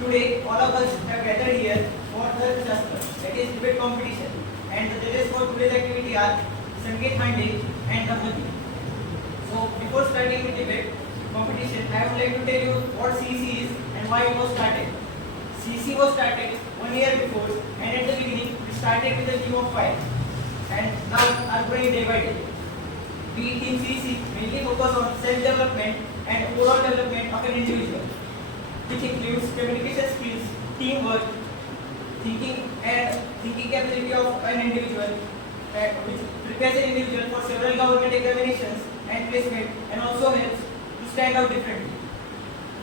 Today, all of us have gathered here for the Shastra, that is debate competition. And the judges for today's activity are Sanket Hande and Dhamati. So, before starting with debate competition, I would like to tell you what CC is and why it was started. CC was started 1 year before, and at the beginning, we started with a team of 5. And now are growing day by day. We in CC mainly focus on self-development and overall development of an individual, which includes communication skills, teamwork, thinking ability of an individual, which prepares an individual for several government examinations and placement, and also helps to stand out differently.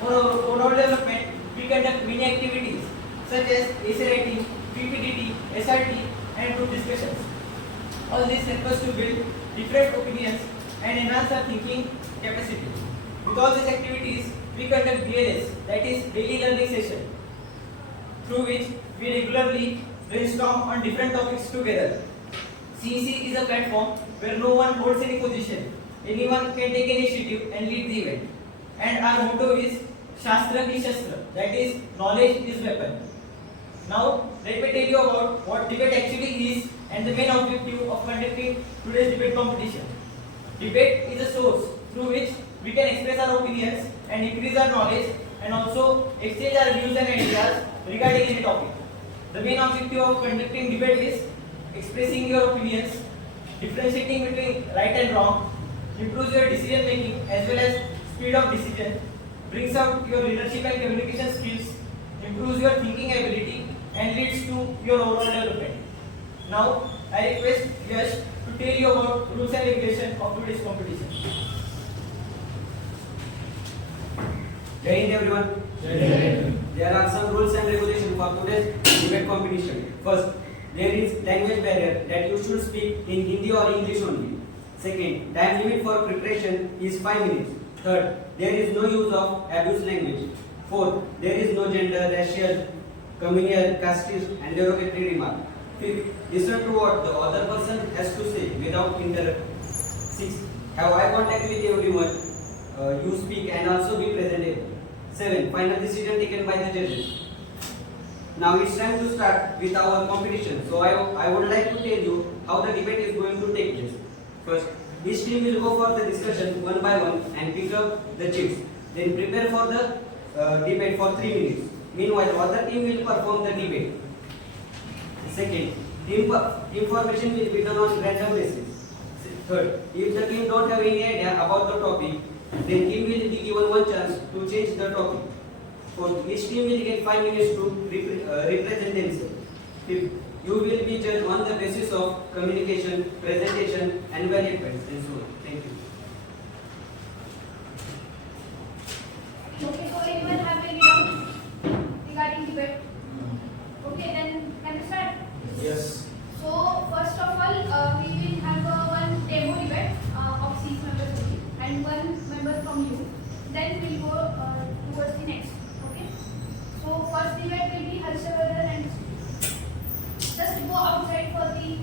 For overall development, we conduct many activities such as essay writing, PPDT, SRT, and group discussions. All this helps us to build different opinions and enhance our thinking capacity. With all these activities, we conduct DLS, that is daily learning session, through which we regularly brainstorm on different topics together. CEC is a platform where no one holds any position. Anyone can take initiative and lead the event. And our motto is Shastra ki Shastra, that is knowledge is weapon. Now, let me tell you about what debate actually is and the main objective of conducting today's debate competition. Debate is a source through which we can express our opinions and increase our knowledge and also exchange our views and ideas regarding any topic. The main objective of conducting debate is expressing your opinions, differentiating between right and wrong, improves your decision making as well as speed of decision, brings out your leadership and communication skills, improves your thinking ability, and leads to your overall development. Now, I request Yash to tell you about rules and regulations of today's competition. Jai Hind everyone. There are some rules and regulations for today's debate competition. First, there is language barrier that you should speak in Hindi or English only. Second, time limit for preparation is 5 minutes. Third, there is no use of abuse language. Fourth, there is no gender, racial, communal, casteist and derogatory remark. Fifth, listen to what the other person has to say without interrupting. Sixth, have eye contact with everyone you speak and also be present. 7. Final decision taken by the judges. Now it's time to start with our competition. So I would like to tell you how the debate is going to take place. First, each team will go for the discussion one by one and pick up the chips. Then prepare for the debate for 3 minutes. Meanwhile, other team will perform the debate. Second, team information will be done on random basis. Third, if the team don't have any idea about the topic, then team will be given one chance to change the topic. Fourth, each team will get 5 minutes to represent themselves. Fifth, you will be judged on the basis of communication, presentation, and valid points, and so on. Thank you. Okay, so anyone have any doubts regarding debate? Okay, then can we start? Yes. So first of all, we will have one demo debate of 6 members only and one member from you. Then we will go towards the next. Okay. So first debate will be Harshavardhan and just go outside for the seat.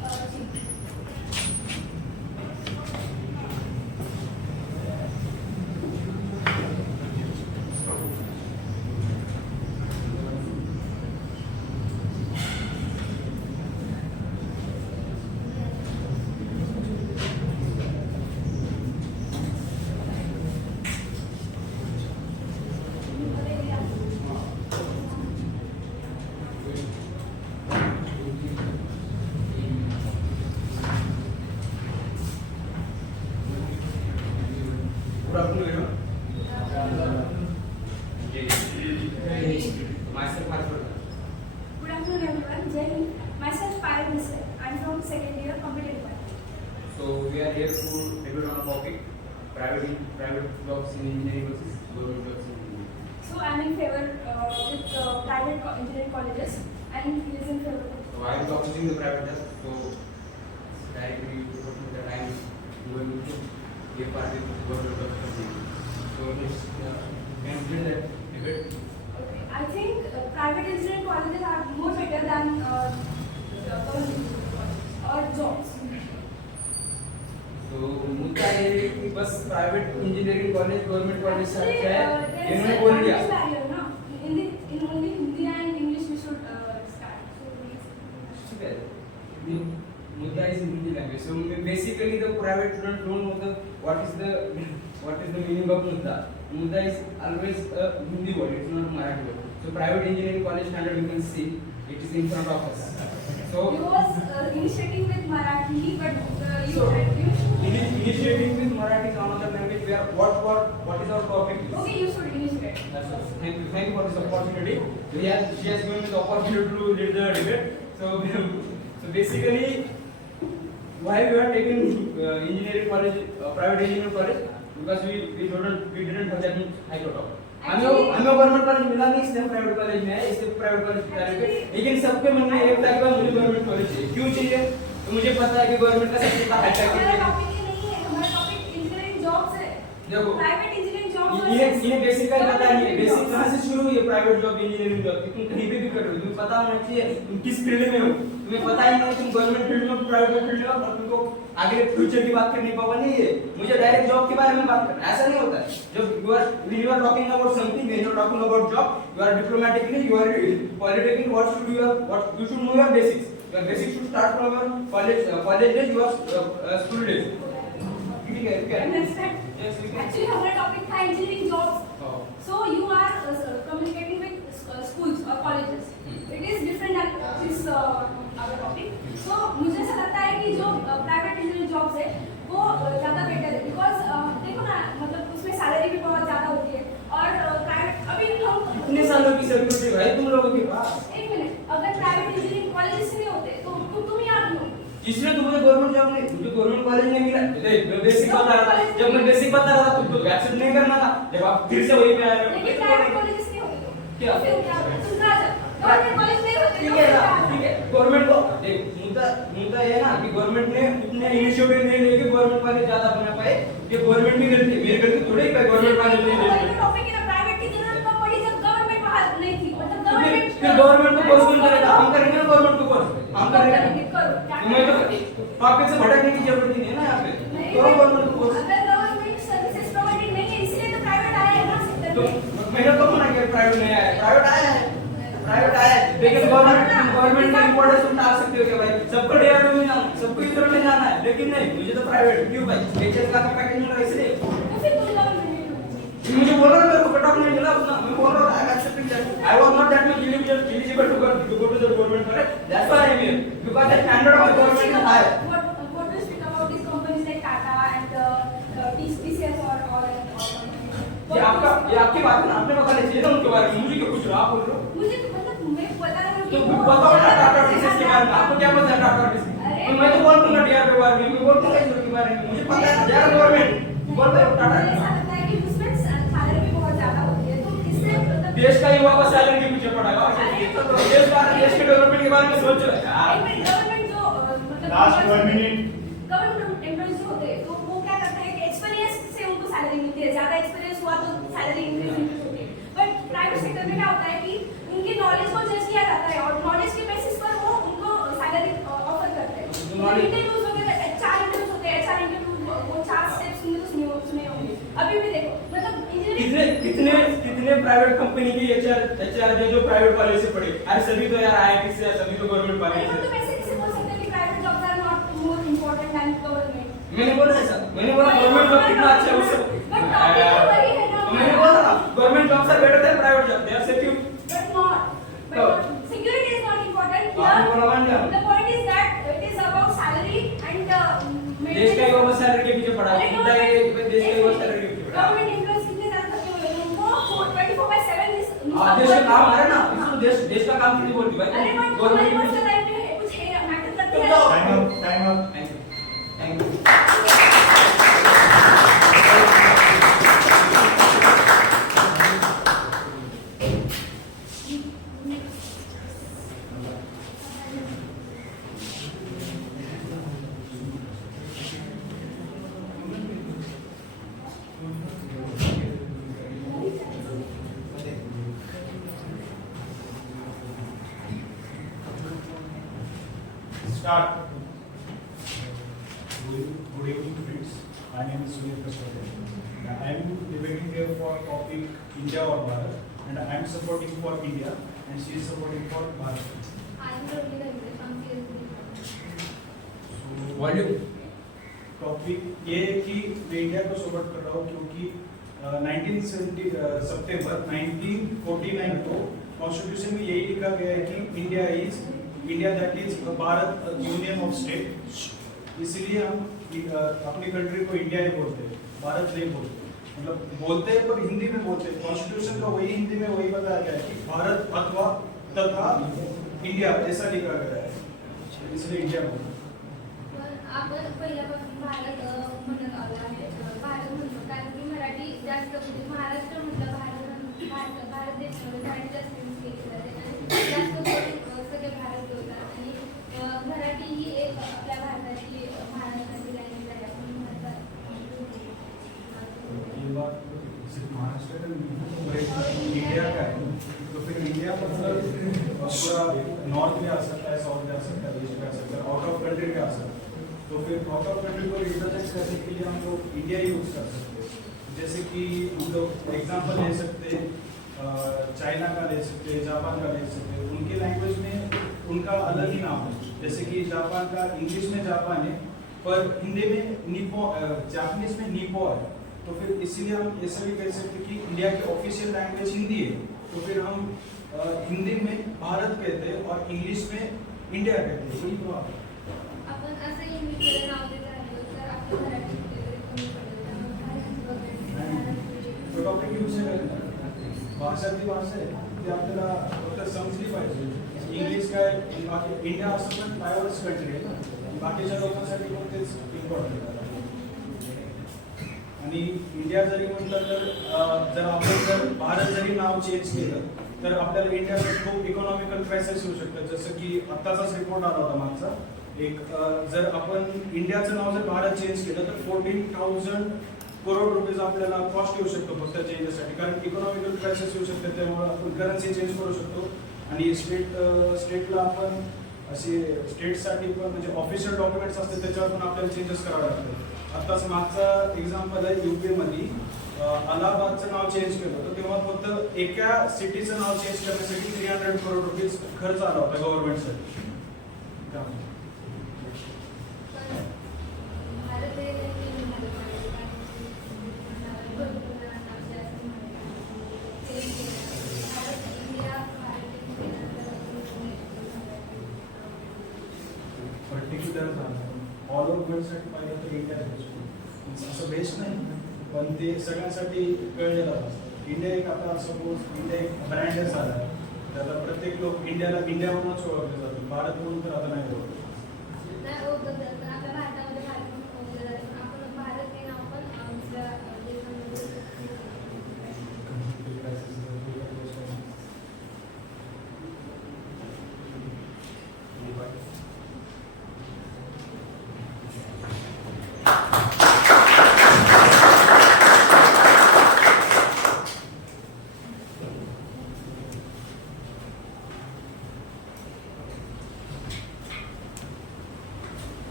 Good afternoon, everyone. Myself, Harshavardhan. Good afternoon everyone. Jai Hind. Myself Payal Misra. I am from second year computer department. So we are here to debate on a topic private jobs in engineering versus government jobs in engineering. So I am in favor with private engineering colleges and he is in favor with. So I am opposing the private jobs. So directly devoting the time going to be a part of government jobs in engineering. So let's consider that debate. Okay. I think private engineering colleges are more better than government engineering colleges or jobs. तो मुद्दा ये है कि बस private engineering college government college Actually, है there is इन्होंने a बोल दिया language barrier, no? In only what is the meaning of Mudda? Mudda is always a Hindi word, it's not Marathi word. So private engineering college standard, you can see it is in front of us. So You was initiating with Marathi, but you So, you should. initiating with Marathi is another language where what is our topic is. Okay, you should initiate. That's all. Thank you for this opportunity. She has given me the opportunity to lead the debate. So basically, why we are taking engineering college, private engineering college? Because we didn't have that much high cutoff. हमें government college मिला नहीं इसलिए private college में आए, इसलिए private college direct. लेकिन सबके मन में एक था कि मुझे गवर्नमेंट कॉलेज चाहिए। क्यों चाहिए? तो मुझे पता है कि गवर्नमेंट का सबसे बड़ा हाईटेक हमारा है। टॉपिक ये नहीं है, हमारा टॉपिक इंजीनियरिंग जॉब्स है। देखो, प्राइवेट इंजीनियरिंग जॉब्स। इन्हें बेसिक का पता नहीं है। बेसिक कहाँ से शुरू हुई है प्राइवेट जॉब, इंजीनियरिंग जॉब? तुम कहीं पे भी कर रहे हो, तुम्हें पता होना चाहिए तुम किस फील्ड में हो। तुम्हें पता ही नहीं है तुम गवर्नमेंट फील्ड में, प्राइवेट फील्ड में हो, और तुमको आगे फ्यूचर की बात करने पावा नहीं है। मुझे डायरेक्ट जॉब के बारे में बात करना, ऐसा नहीं होता है। जब you are talking about something, when you are talking about job, you are diplomatically, you are politically, what you should know your basics. Your basics should start from your college days, your school days. ठीक है, क्या? Understand? Yes, we can. Actually, हमारा टॉपिक था engineering jobs. Oh. So you are communicating with schools or colleges. It is different than this our topic. So मुझे ऐसा लगता है कि जो प्राइवेट इंजीनियरिंग जॉब्स है वो ज़्यादा बेटर है, बिकॉज देखो ना, मतलब उसमें सैलरी भी बहुत ज़्यादा होती है। और प्राइवेट अभी हम कितने सालों की सर्विस है भाई तुम लोगों के पास? एक मिनट, अगर प्राइवेट इंजीनियरिंग कॉलेजेस नहीं होते तो तुम ही आ लो। इसलिए तो मुझे गवर्नमेंट जॉब नहीं, मुझे गवर्नमेंट कॉलेज नहीं मिला। देख मैं बेसिक बता रहा था, जब मैं बेसिक बता रहा था तुम तो एक्सेप्ट नहीं करना था। जब आप फिर से वही पे आ रहे हो, लेकिन प्राइवेट कॉलेजेस नहीं होते तो क्या? फिर क्या तुम कहाँ जाओ? गवर्नमेंट कॉलेज नहीं होते ठीक तो है फिर ना, कहाँ ठीक जाओ? है। गवर्नमेंट को देख, मुद्दा ये है ना कि गवर्नमेंट ने उतने इनिशिएटिव नहीं लिए कि गवर्नमेंट कॉलेज ज्यादा बना पाए। ये गवर्नमेंट की गलती है, मेरी गलती थोड़ी है कि गवर्नमेंट कॉलेज नहीं ले। टॉपिक है ना, प्राइवेट की जरूरत कब पड़ी जब गवर्नमेंट बाहर नहीं थी, मतलब फिर गवर्नमेंट गवर्नमेंट को कोर्स कौन करेगा? हम करेंगे ना गवर्नमेंट को कोर्स, हम करेंगे। तुम्हें तो टॉपिक से भटकने की जरूरत ही नहीं है ना यहाँ पे। करो गवर्नमेंट को कोर्स। अगर गवर्नमेंट सर्विसेज प्रोवाइडेड नहीं है इसलिए तो प्राइवेट आया है ना सेक्टर तो में। मैंने तो मना किया प्राइवेट नहीं आया, प्राइवेट आया है, प्राइवेट आया है। लेकिन गवर्नमेंट का इम्पोर्टेंस तुम डाल सकते हो क्या भाई? सबको डेयरडू में जाना, सबको इधर में जाना है, लेकिन नहीं, मुझे तो प्राइवेट। क्यों भाई? एचएस का पैकेज मिला इसलिए। तो फिर तुम गवर्नमेंट मुझे बोला ना, मेरे को कट ऑफ नहीं मिला उतना। मैं बोल रहा हूँ I accepting that I was not that much eligible to go to the government college. That's why I am here, because the standard of government is high. what do you speak about these companies like Tata and TCS or all ये आपकी बात है ना, आपने बताना चाहिए ना उनके बारे में। मुझे क्यों पूछ रहे हो? आप बोल रहे हो मुझे मतलब मैं बता रही हूँ तो बताओ ना टाटा टीसीएस के बारे में। आपको क्या पता है टाटा टीसीएस? तो मैं तो बोल दूंगा डीआर के बारे में, मैं बोल दूंगा इसरो के बारे में। मुझे पता है डीआर गवर्नमेंट बोल रहे हो टाटा। मुझे ऐसा लगता है कि उसमें सैलरी भी बहुत ज्यादा होती है, तो इससे मतलब देश का युवा का सैलरी के पीछे पड़ा है। देश के डेवलपमेंट के बारे में सोचो यार। गवर्नमेंट जो मतलब लास्ट 1 मिनट गवर्नमेंट एम्प्लॉइज जो होते हैं तो वो क्या करते हैं कि एक्सपीरियंस से उनको सैलरी मिलती है, ज्यादा एक्सपीरियंस हुआ तो सैलरी इंक्रीज होती है। बट प्राइवेट सेक्टर में क्या होता है कि उनके नॉलेज को जज किया जाता है और नॉलेज के बेसिस पर वो उनको सैलरी ऑफर करते हैं। इंटरव्यूज वगैरह एचआर इंटरव्यूज होते हैं, एचआर इंटरव्यू वो 4 स्टेप्स सुने होंगे। अभी भी देखो मतलब इंजीनियरिंग कितने प्राइवेट कंपनी की एचआर जो प्राइवेट कॉलेज से पढ़े, अरे सभी तो यार आईआईटी से, सभी तो गवर्नमेंट कॉलेज तो से। तुम ऐसे कैसे बोल सकते हो कि private jobs are not more important than government? मैंने बोला ऐसा, मैंने बोला गवर्नमेंट जॉब कितना अच्छा है उससे। मैंने बोला गवर्नमेंट जॉब से बेटर है प्राइवेट जॉब, देयर से क्यों? But security is not important आपने बोला मान लिया। here. The point is that it is about salary and देश का युवा सैलरी के पीछे पड़ा है। मुद्दा ये है कि देश का युवा सैलरी के पीछे पड़ा है। गवर्नमेंट एम्प्लॉइज कितने ज्यादा थके हुए हैं, उनको 24/7 इस देश का काम है ना, इसको देश का काम कितनी बोलती भाई? अरे बट हमारी गवर्नमेंट पर्सनल लाइफ में कुछ मैटर करती है। Time up thank you, thank you. Start. Good evening, friends. My name is Sunil Kaswade. I am debating here for topic India or Bharat, and I am supporting for India, and she is supporting for Bharat. I will only the English. I'm seriously. So, volume topic ये है कि मैं इंडिया को सपोर्ट कर रहा हूँ क्योंकि 1970 सितंबर 1949 को कॉन्स्टिट्यूशन में यही लिखा गया है कि India that is Bharat union of state. इसलिए हम अपनी कंट्री को इंडिया ही बोलते हैं, भारत नहीं बोलते। मतलब बोलते हैं पर हिंदी में बोलते हैं। कॉन्स्टिट्यूशन का वही हिंदी में वही बताया गया है कि भारत अथवा तथा इंडिया ऐसा लिखा गया है, इसलिए इंडिया बोलते हैं। पण आपण पहिल्यापासून भारत म्हणत आलो आहे. भारत म्हणतो कारण की मराठी जास्त म्हणजे महाराष्ट्र म्हटलं भारत देशामध्ये मराठी जास्त यूज केली जाते आणि जास्त करून सगळे भारत बोलतात आणि मराठी ही एक आपल्या भारताची महाराष्ट्राची लँग्वेज आहे आपण म्हणतात. ये बात सिर्फ महाराष्ट्र का नहीं, इंडिया का है। तो फिर इंडिया मतलब पूरा नॉर्थ में आ सकता है, साउथ में आ सकता है, ईस्ट में आ सकता है, आउट ऑफ कंट्री में आ सकता है। तो फिर आउट ऑफ कंट्री को रिप्रेजेंट करने के लिए हम लोग इंडिया यूज कर सकते हैं। जैसे कि हम लोग एग्जाम्पल ले सकते हैं, चाइना का ले सकते हैं, जापान का ले सकते हैं। उनके लैंग्वेज में उनका अलग ही नाम है। जैसे कि जापान का इंग्लिश में जापान है पर हिंदी में निपो, जापानीज में निपो है। तो फिर इसीलिए हम ऐसा भी कह सकते हैं कि इंडिया की ऑफिशियल लैंग्वेज हिंदी है, तो फिर हम हिंदी में भारत कहते हैं और इंग्लिश में इंडिया कहते हैं। यही तो आपण असं इंग्लिशमध्ये नाव देत राहिलो तर आपल्या मराठी कुठेतरी कमी पडेल. तो टॉपिक यूज करायला भाषा ती भाषा आहे ती आपल्याला फक्त समजली पाहिजे. इंग्लिश काय इंडिया असं पण डायव्हर्स कंट्री आहे ना, बाकीच्या लोकांसाठी पण तेच इम्पॉर्टंट आहे. आणि इंडिया जरी म्हटलं तर जर आपण जर भारत जरी नाव चेंज केलं तर आपल्याला इंडियामध्ये खूप इकॉनॉमिकल क्रायसिस येऊ शकतं. जसं की आत्ताचाच रिपोर्ट आला होता मागचा एक, जर आपण इंडियाचं नाव जर भारत चेंज केलं तर 14,000 करोड रुपीज आपल्याला कॉस्ट येऊ शकतो फक्त चेंजेससाठी, कारण इकॉनॉमिकल क्रायसिस येऊ शकते. त्यामुळे आपण करन्सी चेंज करू शकतो आणि स्टेटला आपण असे स्टेटसाठी पण म्हणजे ऑफिशियल डॉक्युमेंट्स असते त्याच्यावर पण आपल्याला चेंजेस करावे लागतात. आत्ताच मागचा एक्झाम्पल आहे यूपी मध्ये अलाहाबादचं नाव चेंज केलं होतं तेव्हा फक्त एका सिटीचं नाव चेंज करण्यासाठी 300 करोड रुपीज खर्च आला होता गव्हर्नमेंटसाठी. भारत हे नवीन झालं पाहिजे कारण की भरपूर जणांना असे असं म्हणायचं भारत इंडिया पर्टिक्युलर झालं ऑल ओव्हर वर्ल्डसाठी पाहिलं तर इंडिया असं बेस्ट नाही, पण ते सगळ्यांसाठी कळलेलं असतं. इंडिया एक आता सपोज इंडिया एक ब्रँडच झाला आहे, त्याला प्रत्येक लोक इंडियाला इंडियावरूनच ओळखले जातात, भारत म्हणून तर आता नाही ओळखलं. नाही ओळखलं जातं पण आपल्या भारतामध्ये भारत म्हणून ओळखलं जातं पण आपण भारत हे नाव पण दुसऱ्या देशांमध्ये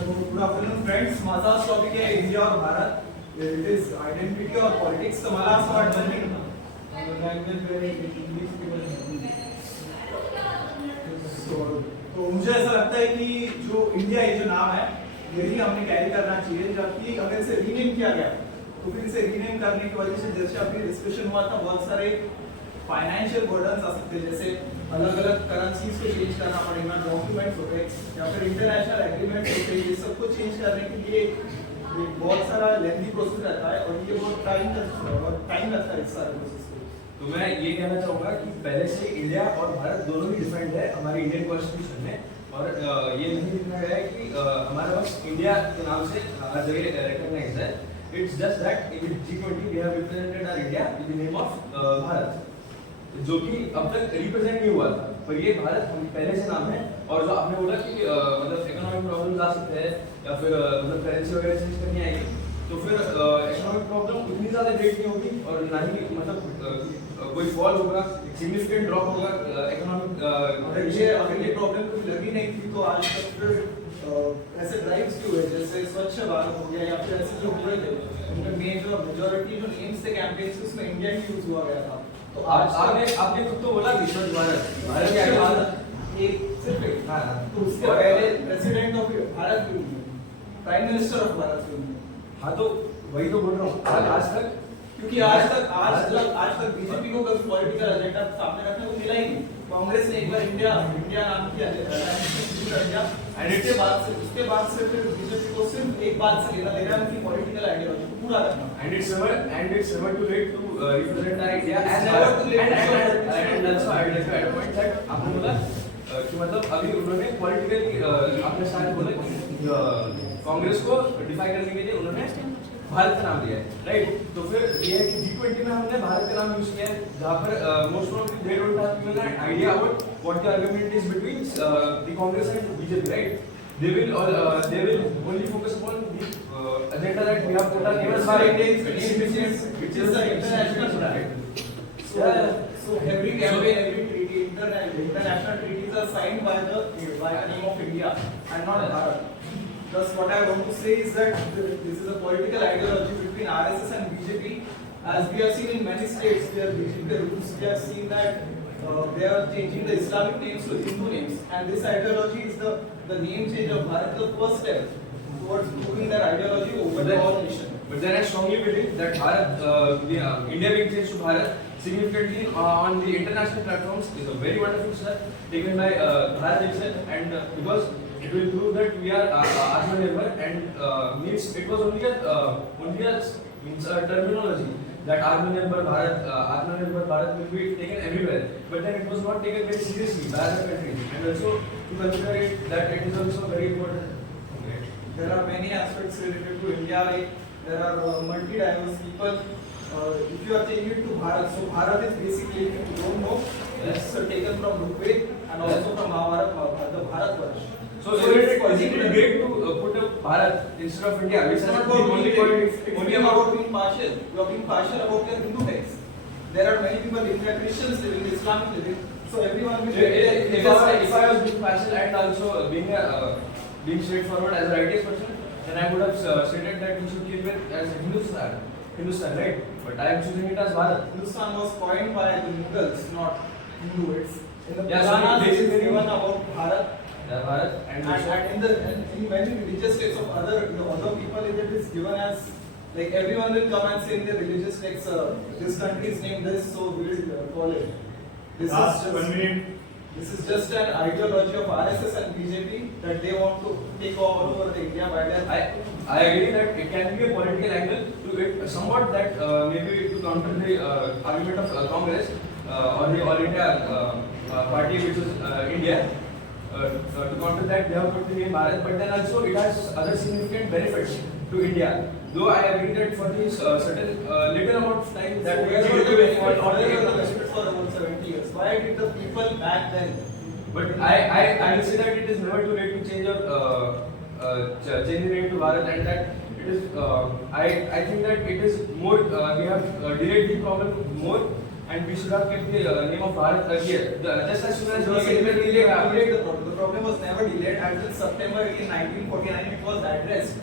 गुड आफ्टरनून फ्रेंड्स, माझा टॉपिक आहे इंडिया और भारत. इट इज आयडेंटिटी और पॉलिटिक्स. तर मला असं वाटतं की तो मुझे ऐसा लगता है कि जो इंडिया ये जो नाम है यही हमने कैरी करना चाहिए, जबकि अगर इसे रीनेम किया गया तो फिर इसे रीनेम करने की वजह से जैसे अभी डिस्कशन हुआ था बहुत सारे फाइनेंशियल बर्डन्स आ सकते हैं, जैसे अलग अलग करेंसीज को चेंज करना पड़ेगा, डॉक्यूमेंट्स होते या फिर इंटरनेशनल एग्रीमेंट होते हैं. ये सबको चेंज करने के लिए बहुत सारा लेंथी प्रोसेस रहता है और ये बहुत टाइम लगता है इस सारे प्रोसेस को. तो मैं ये कहना चाहूँगा कि पहले से इंडिया और भारत दोनों ही डिफाइंड है हमारे इंडियन कॉन्स्टिट्यूशन में, और ये नहीं लिखा गया है कि हमारे पास इंडिया के नाम से हर जगह रिकॉग्नाइज है. It's just that in G20 we have represented our India with the name of Bharat. जो कि अब तक रिप्रेजेंट नहीं हुआ था, पर ये भारत हम पहले से नाम है। और जो आपने बोला कि मतलब इकोनॉमिक प्रॉब्लम आ सकते हैं या फिर मतलब करेंसी वगैरह चेंज करनी आएगी, तो फिर इकोनॉमिक प्रॉब्लम उतनी ज़्यादा ग्रेट नहीं होगी और ना ही मतलब कोई फॉल होगा, सिग्निफिकेंट ड्रॉप होगा इकोनॉमिक। अगर ये प्रॉब्लम कुछ लगी नहीं थी तो आज तक फिर ऐसे ड्राइव्स क्यों हुए, जैसे स्वच्छ भारत हो गया या फिर ऐसे जो हुए थे उनका मेजॉरिटी जो नेम्स थे कैंपेन्स उसमें इंडिया ही यूज हुआ गया था। तो आज आपने खुद तो बोला विश्व भारत के आगे एक सिर्फ एक हाँ तो उसके पहले प्रेसिडेंट ऑफ भारत क्यों हुए, प्राइम मिनिस्टर ऑफ भारत क्यों हुए? हाँ, तो वही तो बोल रहा हूँ आज तक, क्योंकि आज तक बीजेपी को कोई पॉलिटिकल एजेंडा सामने रखने को मिला ही नहीं। कांग्रेस ने एक बार इंडिया नाम की एजेंडा एंड उसके बाद से फिर बीजेपी को सिर्फ एक बात से लेना देना उनकी पॉलिटिकल आइडियोलॉजी को पूरा करना। and it's never too late to represent our India as It's never too late. and also I would like to add a point that आपने बोला कि मतलब अभी उन्होंने पॉलिटिकल आपने शायद बोला कि कांग्रेस को डिफाइन करने के लिए उन्होंने भारत का नाम दिया है, राइट। तो फिर ये है कि G20 में हमने भारत का नाम यूज किया है, जहाँ पर most of they don't have an idea about what the argument is between the Congress and BJP, right. They will only focus upon the agenda that we have put on even for India, which is the international brand. So every campaign, every treaty, international treaties are signed by the name of India and not Bharat. Thus, what I want to say is that this is a political ideology between RSS and BJP. As we have seen in many states where BJP rules, we have seen that they are changing the Islamic names to Hindu names, and this ideology is the name change of Bharat, the first step towards proving their ideology over the whole nation. But then I strongly believe that Bharat, India being changed to Bharat significantly on the international platforms is a very wonderful step taken by Bharat itself, and because it will prove that we are Atmanirbhar, and means it was only a terminology that Atmanirbhar Bharat will be taken everywhere, but then it was not taken very seriously by other countries, and also to consider it that it is also very important. Okay. There are many aspects related to India, like there are multi-diverse people. If you are changing it to Bharat, so Bharat is basically, if you don't know, it's taken from Rigved and also from Mahabharata, the Bharatvarsh. So is it great to put a Bharat instead of India, which It's has not been about only being, only about being partial. You are being partial about your Hindu texts. There are many people living, there are Christians living, Islamic living. So everyone will. If I was being partial and also being straightforward as a righteous person, then I would have stated that we should keep it as Hindustan, right? But I am choosing it as Bharat. Hindustan was coined by the Mughals, not Hindu. It's in the Yeah, so Puranas, it is basically- given about Bharat. Bharat and And in many religious texts of other people, it is given as like everyone will come and say in their religious texts, this country is named this, so we will follow it. This is just an ideology of RSS and BJP that they want to take over the India by their. I agree that it can be a political angle to it, somewhat that maybe to counter the argument of Congress or the All India party, which is India. To counter that, they have put the name Bharat, but then also it has other significant benefits to India. Though I agree that for this certain little amount of time that we Where are were the benefits? or Where were the benefits for about 70 years? Why did the people back then? But I will say that it is never too late to change your change the name to Bharat, and that it is I think that it is more we have delayed the problem more, and we should have kept the name of Bharat earlier. Just as soon as The problem was never delayed. Until September in 1949, it was addressed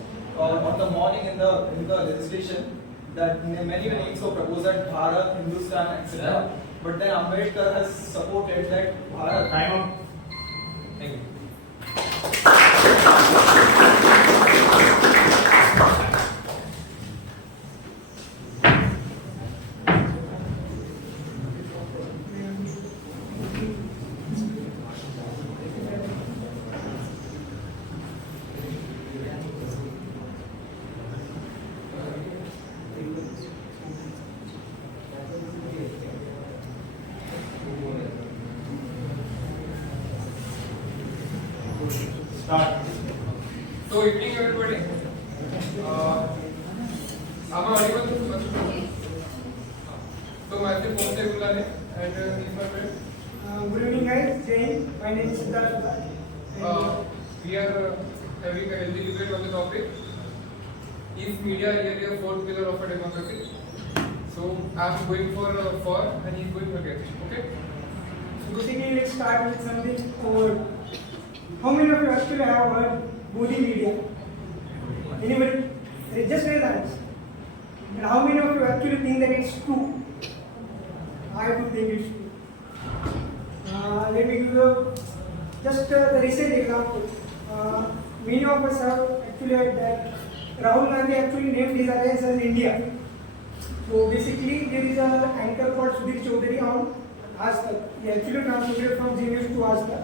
on the morning in the legislation that many names were proposed that Bharat, Hindustan, etc. Yeah. But then Ambedkar has supported that Bharat. Time out. Thank you. Start. So evening everybody. Am I audible? तो मैं ऐसे फोन से बुला रहे and he's my friend. Good evening, guys. Jai Hind. My name is Siddharth Sudhar. We are having a healthy debate on the topic. Is media really a fourth pillar of a democracy? So I'm going for and he's going for against. Okay? So basically, let's start with something over. How many of you actually have heard Bodhi media? Anybody? Just raise hands. And how many of you actually think that it's true? I do think it's true. Let me give you just the recent example. Many of us have actually heard that Rahul Gandhi actually named his alliance as India. So basically, there is an anchor called Sudhir Chaudhary on Aaj Tak. He actually translated from Zee News to Aaj Tak.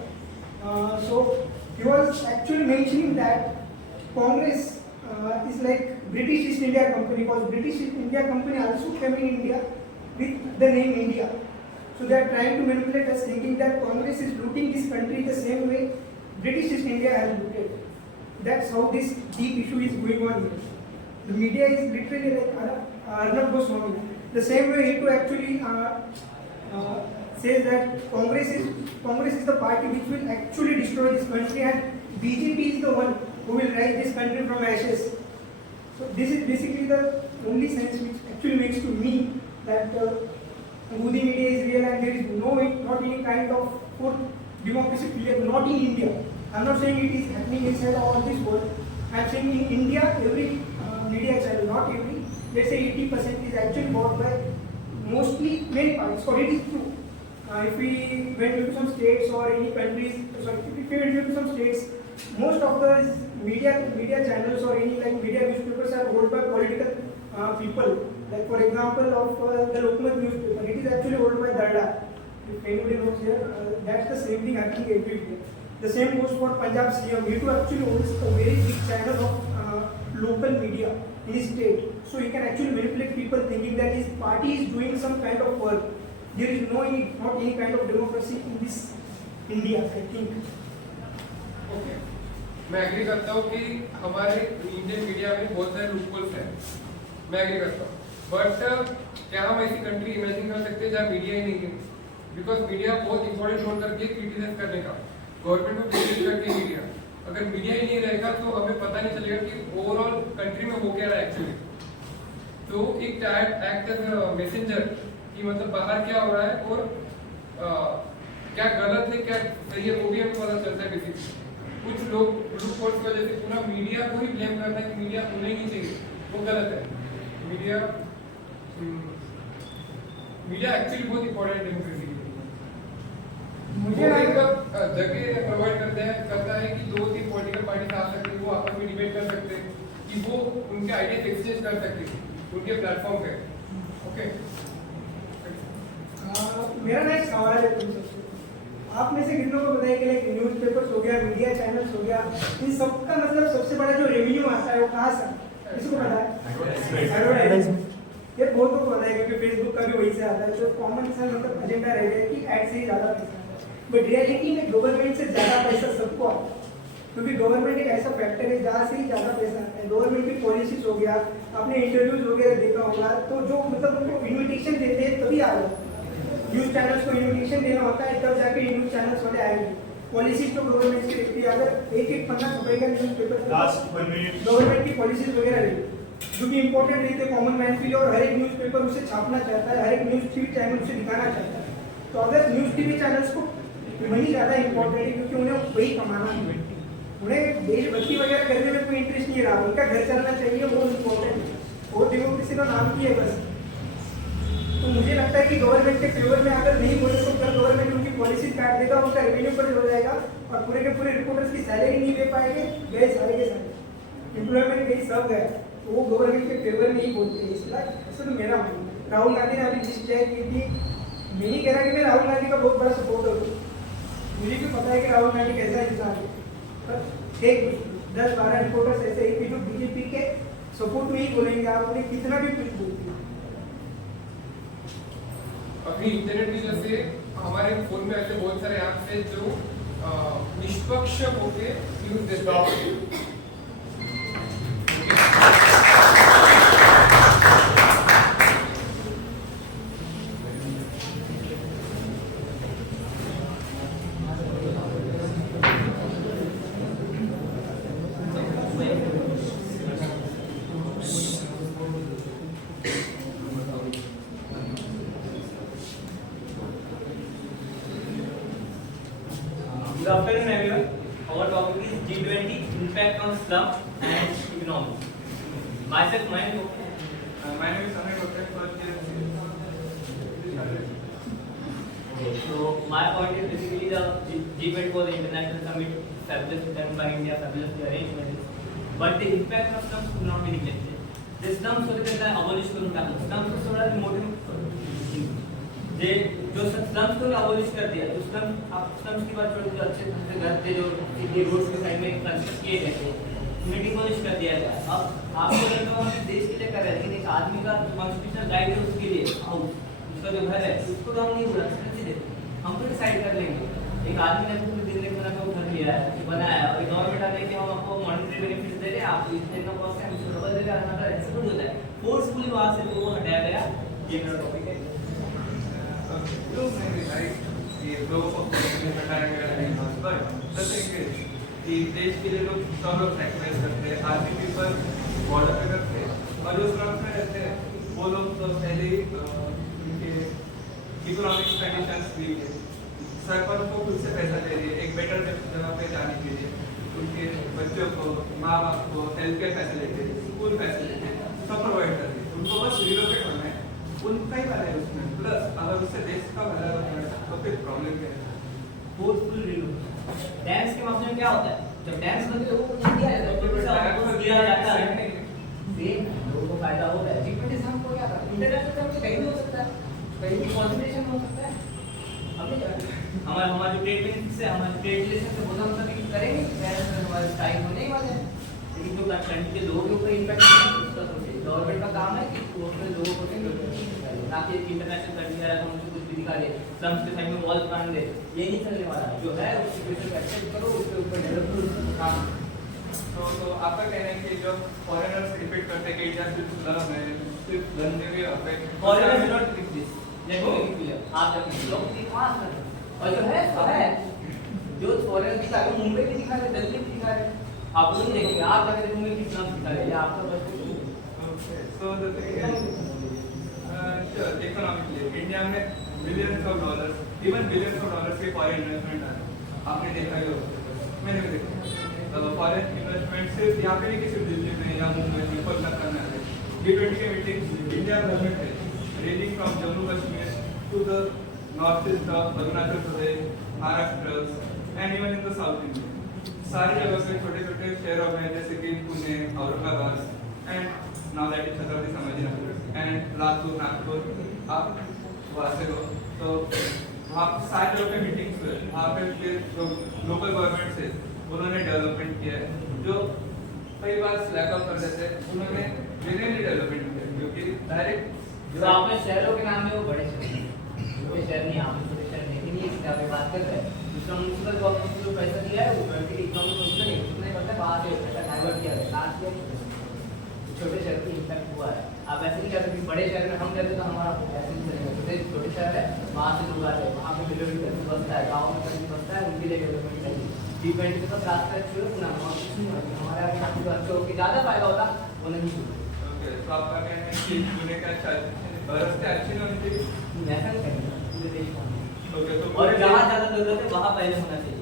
So he was actually mentioning that Congress is like British East India Company, because British East India Company also came in India with the name India. So they are trying to manipulate us, thinking that Congress is looting this country the same way British East India has looted. That's how this deep issue is going on here. The media is literally like Arnab Goswami. The same way he too actually says that Congress is the party which will actually destroy this country, and BJP is the one who will rise this country from ashes. So this is basically the only sense which actually makes to me that Modi media is real, and there is not any kind of fourth democracy pillar, not in India. I'm not saying it is happening inside all this world. I'm saying in India, every media channel, not every, let's say 80% is actually bought by mostly many parties, or it is true. If we went into some states or any countries, if we went into some states, most of the media channels or any like media newspapers are owned by political people. Like for example, of the Lokmat newspaper, it is actually owned by Darda. If anybody knows here, that's the same thing happening everywhere. The same goes for Punjab CM. He too actually owns a very big channel of local media in his state. So he can actually manipulate people thinking that his party is doing some kind of work. There is not any kind of democracy in this India, I think. Okay. मैं एग्री करता हूँ कि हमारे Indian media में बहुत सारे लूपहोल्स हैं, मैं एग्री करता हूँ, बट क्या हम ऐसी कंट्री इमेजिन कर सकते हैं जहाँ मीडिया ही नहीं है? बिकॉज मीडिया बहुत इंपॉर्टेंट रोल करती है क्रिटिसाइज करने का, गवर्नमेंट को क्रिटिसाइज करती है मीडिया. अगर मीडिया ही नहीं रहेगा तो हमें पता नहीं चलेगा कि ओवरऑल कंट्री में हो क्या रहा है एक्चुअली. तो एक एक्ट एज मैसेंजर कि मतलब बाहर क्या हो रहा है और क्या गलत है क्या सही है वो भी हमें पता चलता है बेसिकली. कुछ लोग लूप होल्स की वजह से पूरा मीडिया को ही ब्लेम करना है कि मीडिया होना ही नहीं चाहिए, वो गलत है. मीडिया एक्चुअली बहुत इंपॉर्टेंट है डेमोक्रेसी के लिए. मुझे एक जगह प्रोवाइड करता है कि 2-3 पॉलिटिकल पार्टी आ सकते हैं, वो आपस में डिबेट कर सकते हैं, कि वो उनके आइडियाज एक्सचेंज कर सकते हैं उनके प्लेटफॉर्म पे. ओके. मेरा नेक्स्ट सवाल है तुम सबसे. आप में से कितनों को पता है कि लाइक न्यूज़पेपर्स हो गया, मीडिया चैनल्स हो गया, इन सबका मतलब सबसे बड़ा जो रेवेन्यू आता है वो कहाँ से आता है? किसको पता है? एडवर्टाइजमेंट. ये बहुत को पता है क्योंकि फेसबुक का भी वही से आता है. जो कॉमन सा मतलब एजेंडा रह गया कि एड से ही ज़्यादा पैसा आता है. बट रियलिटी में गवर्नमेंट से ज़्यादा पैसा सबको आता है, क्योंकि गवर्नमेंट एक ऐसा फैक्टर है जहाँ से ही ज़्यादा पैसा आता है. गवर्नमेंट की पॉलिसीज हो गया, आपने इंटरव्यूज वगैरह देखा होगा, तो जो मतलब उनको इन्विटेशन देते हैं तभी आ जाते हैं. न्यूज़ चैनल्स को इन्विटेशन देना होता है तब जाके न्यूज़ चैनल्स वाले आएंगे. पॉलिसीज तो गवर्नमेंट की रहती है. अगर एक पन्ना छपेगा न्यूज़ पेपर, गवर्नमेंट की पॉलिसीज वगैरह रहती जो कि इंपॉर्टेंट रहते हैं कॉमन मैन के लिए, और हर एक न्यूज़ पेपर उसे छापना चाहता है, हर एक न्यूज़ टीवी चैनल उसे दिखाना चाहता है. तो अगर न्यूज़ टीवी चैनल्स को मनी ज़्यादा इंपॉर्टेंट है, क्योंकि उन्हें वही कमाना है, उन्हें देशभक्ति वगैरह करने में कोई इंटरेस्ट नहीं रहा, उनका घर चलना चाहिए, वो इम्पोर्टेंट है. वो डेमोक्रेसी का नाम की है बस. तो मुझे लगता है कि गवर्नमेंट के फेवर में अगर नहीं बोले तो कल गवर्नमेंट उनकी पॉलिसी काट देगा, उनका रेवेन्यू पर हो जाएगा, और पूरे के पूरे रिपोर्टर्स की सैलरी नहीं दे पाएंगे, गए सारे के सारे एम्प्लॉयमेंट कहीं सब गए. तो वो गवर्नमेंट के फेवर में ही बोलते हैं. इसलिए ऐसा तो मेरा मानना है. राहुल गांधी ने अभी लिस्ट जारी की थी. मैं नहीं कह रहा कि मैं राहुल गांधी का बहुत बड़ा सपोर्टर हूँ, मुझे भी पता है कि राहुल गांधी कैसा इंसान है, पर एक 10-12 रिपोर्टर्स ऐसे ही कि जो बीजेपी के सपोर्ट में ही बोलेंगे, आप उन्हें कितना भी कुछ बोलते हैं. अभी इंटरनेट की वजह से हमारे फोन में ऐसे बहुत सारे ऐप्स हैं जो निष्पक्ष होके न्यूज देते हैं. Good afternoon, everyone. Our topic is G20 impact on slum and economy. Myself, my name is Amit Gupta, first year. Okay, so my point is basically the G20 was the international summit established done by India, fabulously arranged by this. But the impact of slums could not be neglected. The slums को लेकर abolish करूँ क्या? Slums को थोड़ा remote जे जो slums को abolish कर दिया, तो slums की बात छोड़ के अच्छे से घर पे जो रोड के साइड में कंस्ट्रक्ट किए गए थे, डिमोलिश कर दिया गया. अब आपको लगता है हम देश के लिए कर रहे हैं, लेकिन एक आदमी का कॉन्स्टिट्यूशनल राइट है उसके लिए, उसका जो घर है उसको तो हम नहीं बुला सकते, हम तो डिसाइड कर लेंगे. एक आदमी ने पूरे दिन में बना के घर लिया है, बनाया, और गवर्नमेंट आने के हम आपको मॉनेटरी बेनिफिट दे रहे हैं, आप इतने का कॉस्ट है हमसे डबल दे रहे हैं, हमारा ऐसा कुछ होता है. फोर्सफुली वहां से लोगों को हटाया गया. ये मेरा टॉपिक है. तो नहीं राइट, ये लोगों को हटाया गया है, बट द थिंग इज कि देश के लिए लोग सब लोग सैक्रिफाइस करते हैं. आर्मी पीपल बॉर्डर पे करते हैं, और जो स्लम्स में रहते हैं वो लोग तो पहले ही उनके इकोनॉमिक कंडीशंस भी सरकार को खुद से पैसा दे रही है एक बेटर जगह पे जाने के लिए. उनके बच्चों को, माँ बाप को health care facility, school facility सब प्रोवाइड कर रही है. उनको बस रिलोकेट होना है, उनका ही भला है उसमें. प्लस अगर उससे देश का भला होता है तो फिर प्रॉब्लम क्या है? Forceful relocation. डैम्स के मामले में क्या होता है? जब डैम्स बनते हैं लोगों को नहीं दिया जाता है, दिया जाता है, लोगों को फायदा हो रहा है. G20 से हमको क्या करना है? इंटरनेशनल में कहीं भी हो सकता है, कहीं भी कंसंट्रेशन हो सकता है. हमारा जो ट्रेड लिंक से हमारे ट्रेड रिलेशन से बहुत हम सभी करेंगे, हमारे टाइम होने ही वाले हैं, लेकिन जो कंट्री के लोगों के ऊपर इम्पैक्ट है उसका सोचिए. गवर्नमेंट का काम है कि वो अपने लोगों को ना कि इंटरनेशनल कंट्री है तो उनको कुछ भी दिखा दे, स्लम्स के साइड में वॉल बांध दे. ये नहीं चलने वाला. जो है उसके ऊपर एक्सेप्ट करो, उसके ऊपर डेवलप काम. तो आपका कहना है कि जो फॉरेनर्स रिपीट करते हैं कि इंडिया सिर्फ स्लम है, सिर्फ गंदे भी affect foreigners do not think this. देखो आप जब लोग दिखा कर और जो है तो है जो फॉरेनर दिखा रहे, मुंबई में दिखा रहे, दिल्ली में दिखा रहे, आप लोग नहीं देखेंगे. आप जाकर देखोगे कि स्लम्स दिखा रहे हैं, आपका बस. Okay, so the thing is economically India में billions of dollars, even billions of dollars के फॉरेन इन्वेस्टमेंट आ रहे हैं. आपने देखा ही होगा, मैंने भी देखा. फॉरेन इन्वेस्टमेंट सिर्फ यहाँ पे नहीं कि सिर्फ दिल्ली में या मुंबई में, कोलकाता में आ रहे हैं. G20 के मीटिंग इंडिया गवर्नमेंट है, ranging from Jammu Kashmir to the northeast of Arunachal Pradesh, Maharashtra, and even in the south India. सारी जगह पे छोटे-छोटे शहरों में जैसे कि पुणे, Aurangabad, and now that is Chhatrapati Sambhajinagar, and लातूर, नागपुर, आप वहाँ से हो तो वहाँ सारी जगह पे मीटिंग्स हुए. वहाँ पे जो लोकल गवर्नमेंट है उन्होंने डेवलपमेंट किया है, जो कई बार स्लैक आउट कर देते हैं. उन्होंने जेन्युइनली डेवलपमेंट किया, क्योंकि डायरेक्ट जो आपने शहरों के नाम में वो बड़े शहर हैं, कोई शहर नहीं, आप छोटे शहर नहीं, लेकिन ये क्या बात कर रहे हैं. दूसरा म्यूनसिपल गवर्नमेंट जो पैसा दिया है वो कंट्री की इकोनॉमी को उसने नहीं पता है, बाहर से पैसा डाइवर्ट किया है. लास्ट ईयर छोटे शहर की इम्पैक्ट हुआ है. आप ऐसे नहीं कह सकते बड़े शहर में हम रहते तो हमारा ऐसे नहीं चलेगा. छोटे शहर है, वहाँ से लोग आते हैं, वहाँ पे डिलीवरी करके बसता है, गाँव में करके बसता है, उनके लिए डेवलपमेंट चाहिए. G20 के साथ रास्ता शुरू होना हमारे आगे काफी अच्छे होकर ज़्यादा फायदा होता वो नहीं शुरू. ओके, तो आपका कहना है कि पुणे का अच्छा रस्ते अच्छे नहीं होने चाहिए. ऐसा नहीं करेंगे पूरे देश में. ओके, तो और जहाँ ज़्यादा जरूरत है वहाँ पहले होना चाहिए.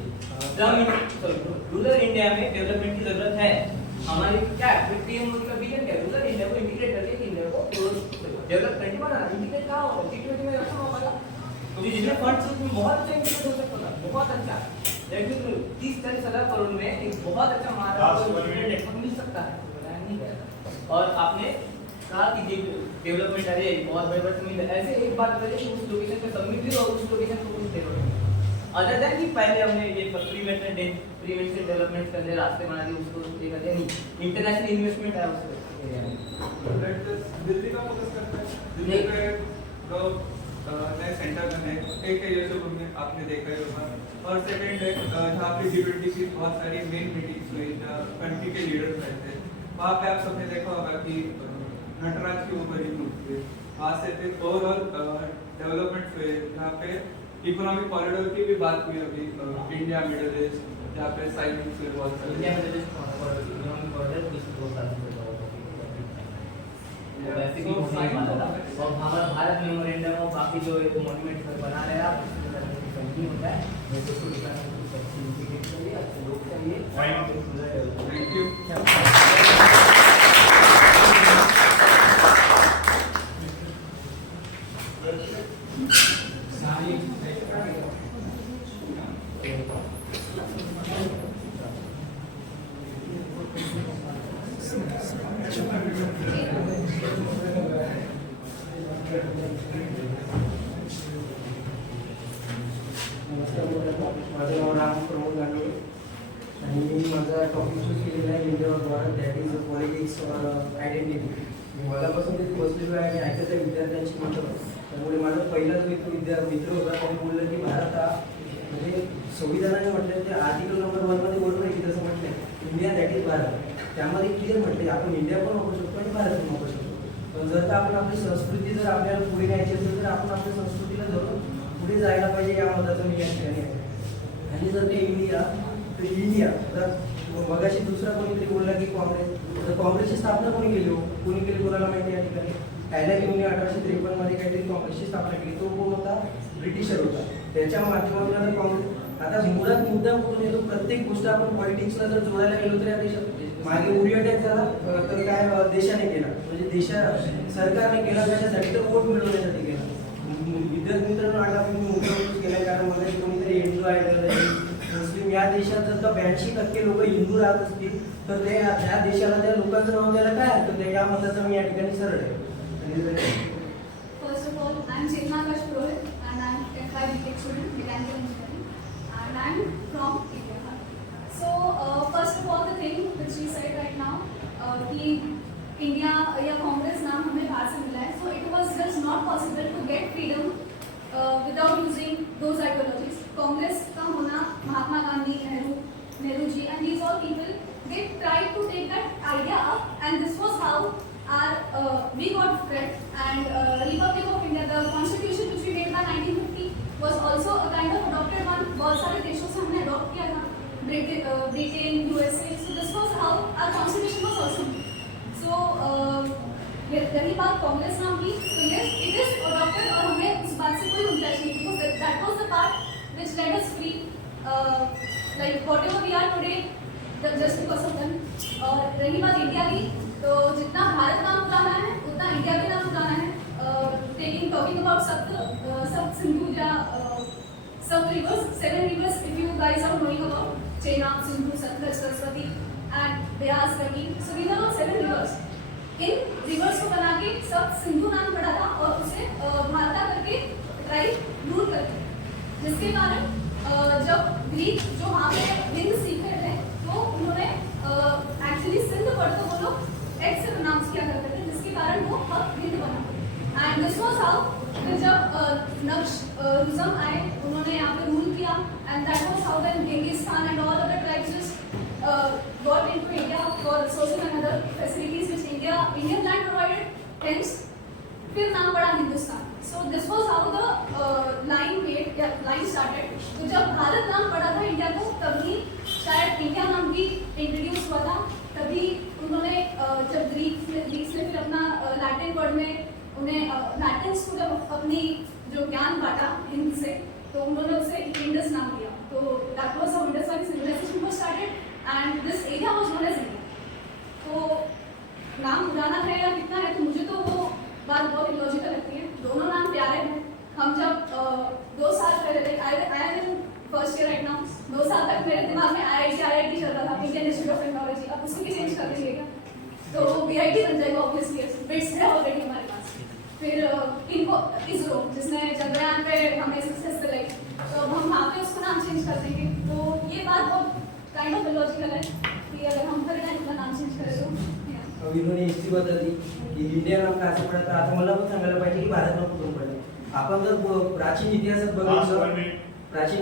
रूरल इंडिया में डेवलपमेंट की जरूरत है. हमारी क्या पीएम मोदी का विजन क्या है? रूरल इंडिया को इंटीग्रेट करके इंडिया को डेवलप करके बनाना. इंटीग्रेट कहाँ होगा? G20 में रखा होगा तो जितने फंड्स उसमें बहुत अच्छा इंटीग्रेट हो सकता था, बहुत अच्छा. लेकिन 30-40 करोड़ में एक बहुत अच्छा हमारा नेटवर्क मिल सकता है. नहीं गया. और आपने कहा कि डेवलपमेंट अरे बहुत बड़े से मिल ऐसे एक बात बताइए उस लोकेशन पे सबमिट हुई और उस लोकेशन को कुछ डेवलपमेंट अदर देन कि पहले हमने ये प्रीवेंशन डेवलपमेंट कर दिया, रास्ते बना दिए, उसको ये कर दिया. नहीं, इंटरनेशनल इन्वेस्टमेंट है उसको एरिया में. दिल्ली का फोकस करता है. दिल्ली पे तो नए सेंटर बने, एक है यशोपुर में, आपने देखा ही होगा. और सेकंड है जहाँ पे G20 की बहुत सारी मेन मीटिंग्स हुई जहाँ कंट्री के लीडर्स रहते हैं. वहाँ पे आप सबने देखा होगा कि नटराज की ऊपर ही मूर्ति है. वहाँ से फिर ओवरऑल डेवलपमेंट हुए जहाँ पे इकोनॉमिक कॉरिडोर की भी बात हुई अभी. इंडिया मिडिल ईस्ट जहाँ पे साइनिंग्स हुए बहुत सारे. India middle east economic corridor वैसे भी होने वाला था. और हमारा भारत मेमोरेंडम और बाकी जो मॉन्यूमेंट बना रहे हैं आप नहीं होता है, मैं तो उसको दिखाना हूँ, सबसे इंटीग्रेट करिए, आपको लोग चाहिए, Thank you. माझं नाव राम प्रमोद गांडोळे आणि मी माझा टॉपिक चूज केलेला आहे इंडियाद्वारा, दॅट इज पॉलिटिक्स आयडेंटिटी. मी मलापासून तिथे बसलेलो आहे आणि ऐकत आहे विद्यार्थ्यांची मतं. त्यामुळे माझा पहिला जो एक मित्र होता त्याने बोललं की भारत हा म्हणजे संविधानाने म्हटलं ते आर्टिकल नंबर 1 मध्ये बरोबर आहे की तसं म्हटलं इंडिया दॅट इज भारत. त्यामध्ये क्लिअर म्हटले आपण इंडिया पण वापरू शकतो आणि भारत पण वापरू शकतो. पण जर का आपण आपली संस्कृती जर आपल्याला पुढे न्यायची असेल तर आपण आपल्या संस्कृतीला धरून पुढे जायला पाहिजे, या मताचं मी या ठिकाणी आहे. आणि जर ते इंडिया तर इंडिया तर मगाशी दुसरा कोणीतरी बोलला की काँग्रेस, तर काँग्रेसची स्थापना कोणी केली हो? कोणी केली कोणाला माहिती या ठिकाणी? ॲलन यूने 1853 मध्ये काहीतरी काँग्रेसची स्थापना केली. तो कोण होता? ब्रिटिशर होता. त्याच्या माध्यमातून आता काँग्रेस, आता मुळात मुद्दा कुठून येतो? प्रत्येक गोष्ट आपण पॉलिटिक्सला जर जोडायला गेलो तर या देशात मागे उरी अटॅक झाला तर काय देशाने केला, म्हणजे सरकारने केला कशासाठी? तर वोट मिळवण्यासाठी केला. विद्यार्थी मित्रांनो आज आपण मुद्दा केला कारण मला कोणीतरी हिंदू आयडियोलॉजी मुस्लिम या देशात जर का 82% लोक हिंदू राहत असतील तर ते त्या देशाला त्या लोकांचं नाव द्यायला काय हरकत आहे? या मताचं मी या ठिकाणी सरळ आहे. First of all, I'm Chetna Akash Purohit and I'm a 5 BTech student, mechanical engineering, and I'm from India. So, first of all, the thing which we said right now, कि इंडिया या कांग्रेस नाम हमें बाहर से मिला है, so it was just not possible to get freedom without using those ideologies. Congress का होना, महात्मा गांधी, नेहरू ji, and these all people, they tried to take that idea up, and this was how we got spread. And Republic of India, the constitution which we made by 1950 was also a kind of adopted one. बहुत सारे देशों से हमने adopt किया था, Britain, USA. So this was how our constitution was also made. So रही बात कांग्रेस नाम की, तो yes, it is adopted और हमें उस बात से कोई गुंजाइश नहीं, because that was the part which let us free, like whatever we are today, just because of them. और रही बात इंडिया की, तो जितना भारत नाम पुराना है उतना इंडिया भी नाम पुराना है. Talking about Sapt Sindhu या Sapt rivers, 7 rivers, if you guys are knowing about Chenab, Sindhu, Satluj, Saraswati and Beas, Ravi. So these are all 7 rivers. इन रिवर्स को बना के सब सिंधु नाम पड़ा था और उसे भारता करके ट्राइब रूल करते, जिसके कारण जब ग्रीक जो वहाँ पे हिंद सीख रहे थे तो उन्होंने एक्चुअली सिंध पढ़ते वो लोग एक्स से प्रोनाउंस किया करते थे, जिसके कारण वो अब हिंद बना. एंड दिस वाज हाउ फिर जब नक्शरुज़म आए उन्होंने यहाँ पे रूल किया, and that was how then Genghis Khan and all other tribes got into India for social and other facilities which Indian land provided. Hence, फिर नाम पड़ा Hindustan. So this was how the line started. तो जब भारत नाम पड़ा था इंडिया को, तभी शायद इंडिया नाम भी इंट्रोड्यूस हुआ था. तभी उन्होंने जब ग्रीक्स ने फिर अपना लैटिन वर्ड में उन्हें लैटिन्स को जब अपनी जो ज्ञान बांटा हिंद से, तो उन्होंने उसे इंडस नाम दिया. तो that was how Indus valley civilisation was started and this area was known as India. तो नाम पुराना है या कितना है, तो मुझे तो वो बात बहुत इलॉजिकल लगती है. दोनों नाम प्यारे हैं. हम जब 2 साल पहले I am in first year right now, 2 साल तक मेरे दिमाग में IIT चल रहा था, इंडियन इंस्टीट्यूट ऑफ टेक्नोलॉजी. अब उसको भी चेंज कर दीजिएगा तो BIT बन जाएगा ऑब्वियसली. बिट्स है ऑलरेडी हमारे पास. फिर इनको इसरो जिसने चंद्रयान पे हमें सक्सेस दिलाई, तो अब हम वहाँ पे उसको नाम चेंज कर देंगे. तो ये बात बहुत काइंड ऑफ इलॉजिकल है कि अगर हम हर टाइम का नाम चेंज करें तो. इन्होंने हिस्ट्री बदलली की इंडिया नाम का असं पडलं, तर आता मला पण सांगायला पाहिजे की भारत नाम कुठून पडलं. आपण जर प्राचीन इतिहासात बघितलं, प्राचीन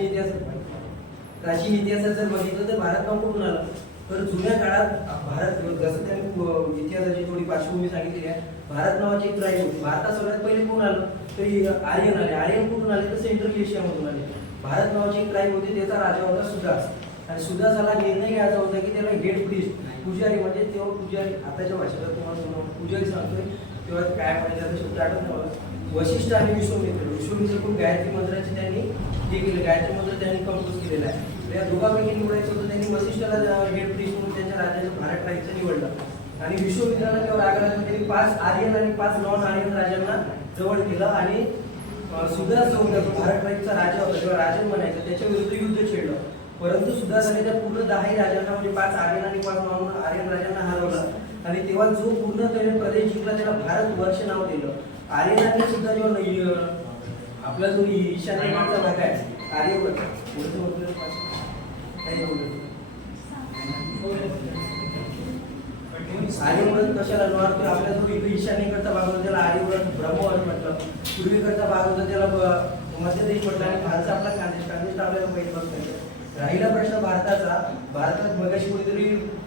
इतिहासात जर बघितलं तर भारत नाम कुठून आलं. तर जुन्या काळात भारत, जसं त्यांनी इतिहासाची थोडी पार्श्वभूमी सांगितली आहे, भारत नावाची एक राईट होती. भारतात सगळ्यात पहिले कोण आलं तर आर्यन आले. आर्यन कुठून आले तर सेंट्रल एशियामधून आले. भारत नावाची एक ट्राईब होती, त्याचा राजा होता सुदास. आणि सुदासाला निर्णय घ्यायचा होता की त्याला हेड प्रिस्ट, पुजारी, म्हणजे तेव्हा पुजारी, आताच्या भाषेला तुम्हाला पुजारी सांगतोय, तेव्हा काय म्हणायचं शब्द आठवत नाही मला, वशिष्ठ आणि विश्वामित्र खूप गायत्री मंत्राचे त्यांनी हे केलं, गायत्री मंत्र त्यांनी कंपोज केलेला आहे. या दोघांपैकी निवडायचं होतं, त्यांनी वशिष्ठाला हेड प्रीस्ट म्हणून त्यांच्या राज्याचं भारत राहायचं निवडलं आणि विश्वामित्राला जेव्हा राग आला त्यांनी 5 आर्यन आणि 5 नॉन आर्यन राजांना जवळ केलं आणि सुदास जो भारत राहायचा राजा होता तेव्हा राजन म्हणायचं त्याच्या विरुद्ध युद्ध छेडलं. परंतु सुदासाने त्या पूर्ण 10 राजांना म्हणजे 5 आर्यन आणि 5 नॉन आर्यन राजांना हरवलं आणि तेव्हा जो पूर्ण त्याने प्रदेश जिंकला त्याला भारतवर्ष नाव दिलं. आर्यनांनी सुद्धा जेव्हा आपला जो ईशान्येकडचा भाग आहे आर्यव्रत आर्यव्रत कशाला नॉर्थ आपल्या जो ईशान्येकडचा भाग होता त्याला आर्यव्रत ब्रह्मवर्ष म्हटलं. पूर्वेकडचा भाग होता त्याला मध्यदेश म्हटलं आणि खालचा आपला कांदेश आपल्याला पहिले बघता. राहिला प्रश्न भारताचा. भारतात मगाशी कोणीतरी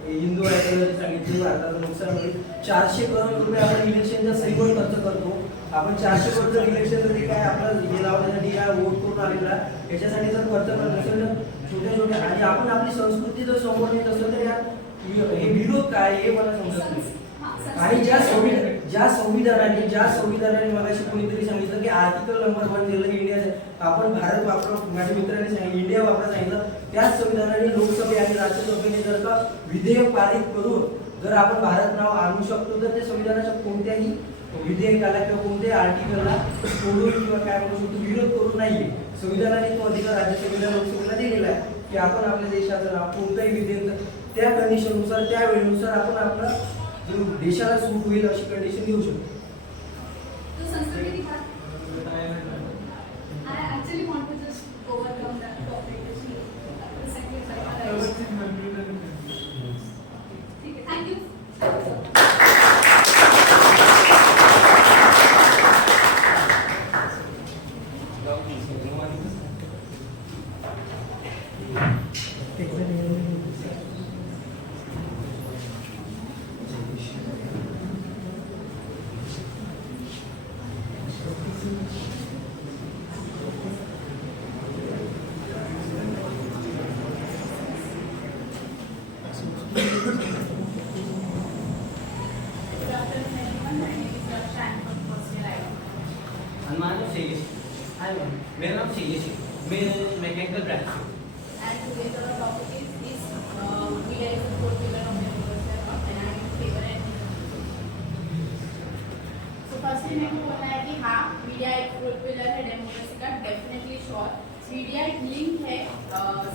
हिंदू आयडियोलॉजी सांगितली भारताचं नुकसान होईल. 400 करोड रुपये आपण इलेक्शनच्या सहीवर खर्च करतो. आपण 400 करोड इलेक्शनसाठी काय आपलं हे लावण्यासाठी काय वोट करून आलेला याच्यासाठी जर खर्च करत नसेल तर छोट्या छोट्या आणि आपण आपली संस्कृती जर समोर नेत असेल तर हे विरोध काय हे मला समजत नाही. आणि ज्या संविधानाने मगाशी कोणीतरी सांगितलं की आर्टिकल नंबर 1 दिलं इंडिया आपण भारत वापरून माझ्या मित्रांनी सांगितलं इंडिया वापरा सांगितलं. त्याच संविधानाने लोकसभे आणि राज्यसभेने जर का विधेयक पारित करून जर आपण भारत नाव आणू शकतो तर त्या संविधानाच्या कोणत्याही विधेयकाला किंवा कोणत्याही आर्टिकलला सोडून किंवा काय म्हणू शकतो विरोध करून नाहीये. संविधानाने तो अधिकार राज्यसभेला लोकसभेला दिलेला आहे की आपण आपल्या देशाचं नाव कोणतंही विधेयक त्या कंडिशननुसार त्या वेळेनुसार आपण आपलं देशाला सूट होईल अशी कंडिशन देऊ शकतो. तो संस्कृती दिखा. I actually want to just overcome that topic which you recently said. ठीक है, thank you. मेरा नाम शैलेश है, मैं मैकेनिकल ब्रांच से. And today's our topic is media is a core pillar of democracy and I am in favor and so firstly मेरे को बोलना है कि हाँ मीडिया एक core pillar है डेमोक्रेसी का डेफिनेटली श्योर. मीडिया एक लिंक है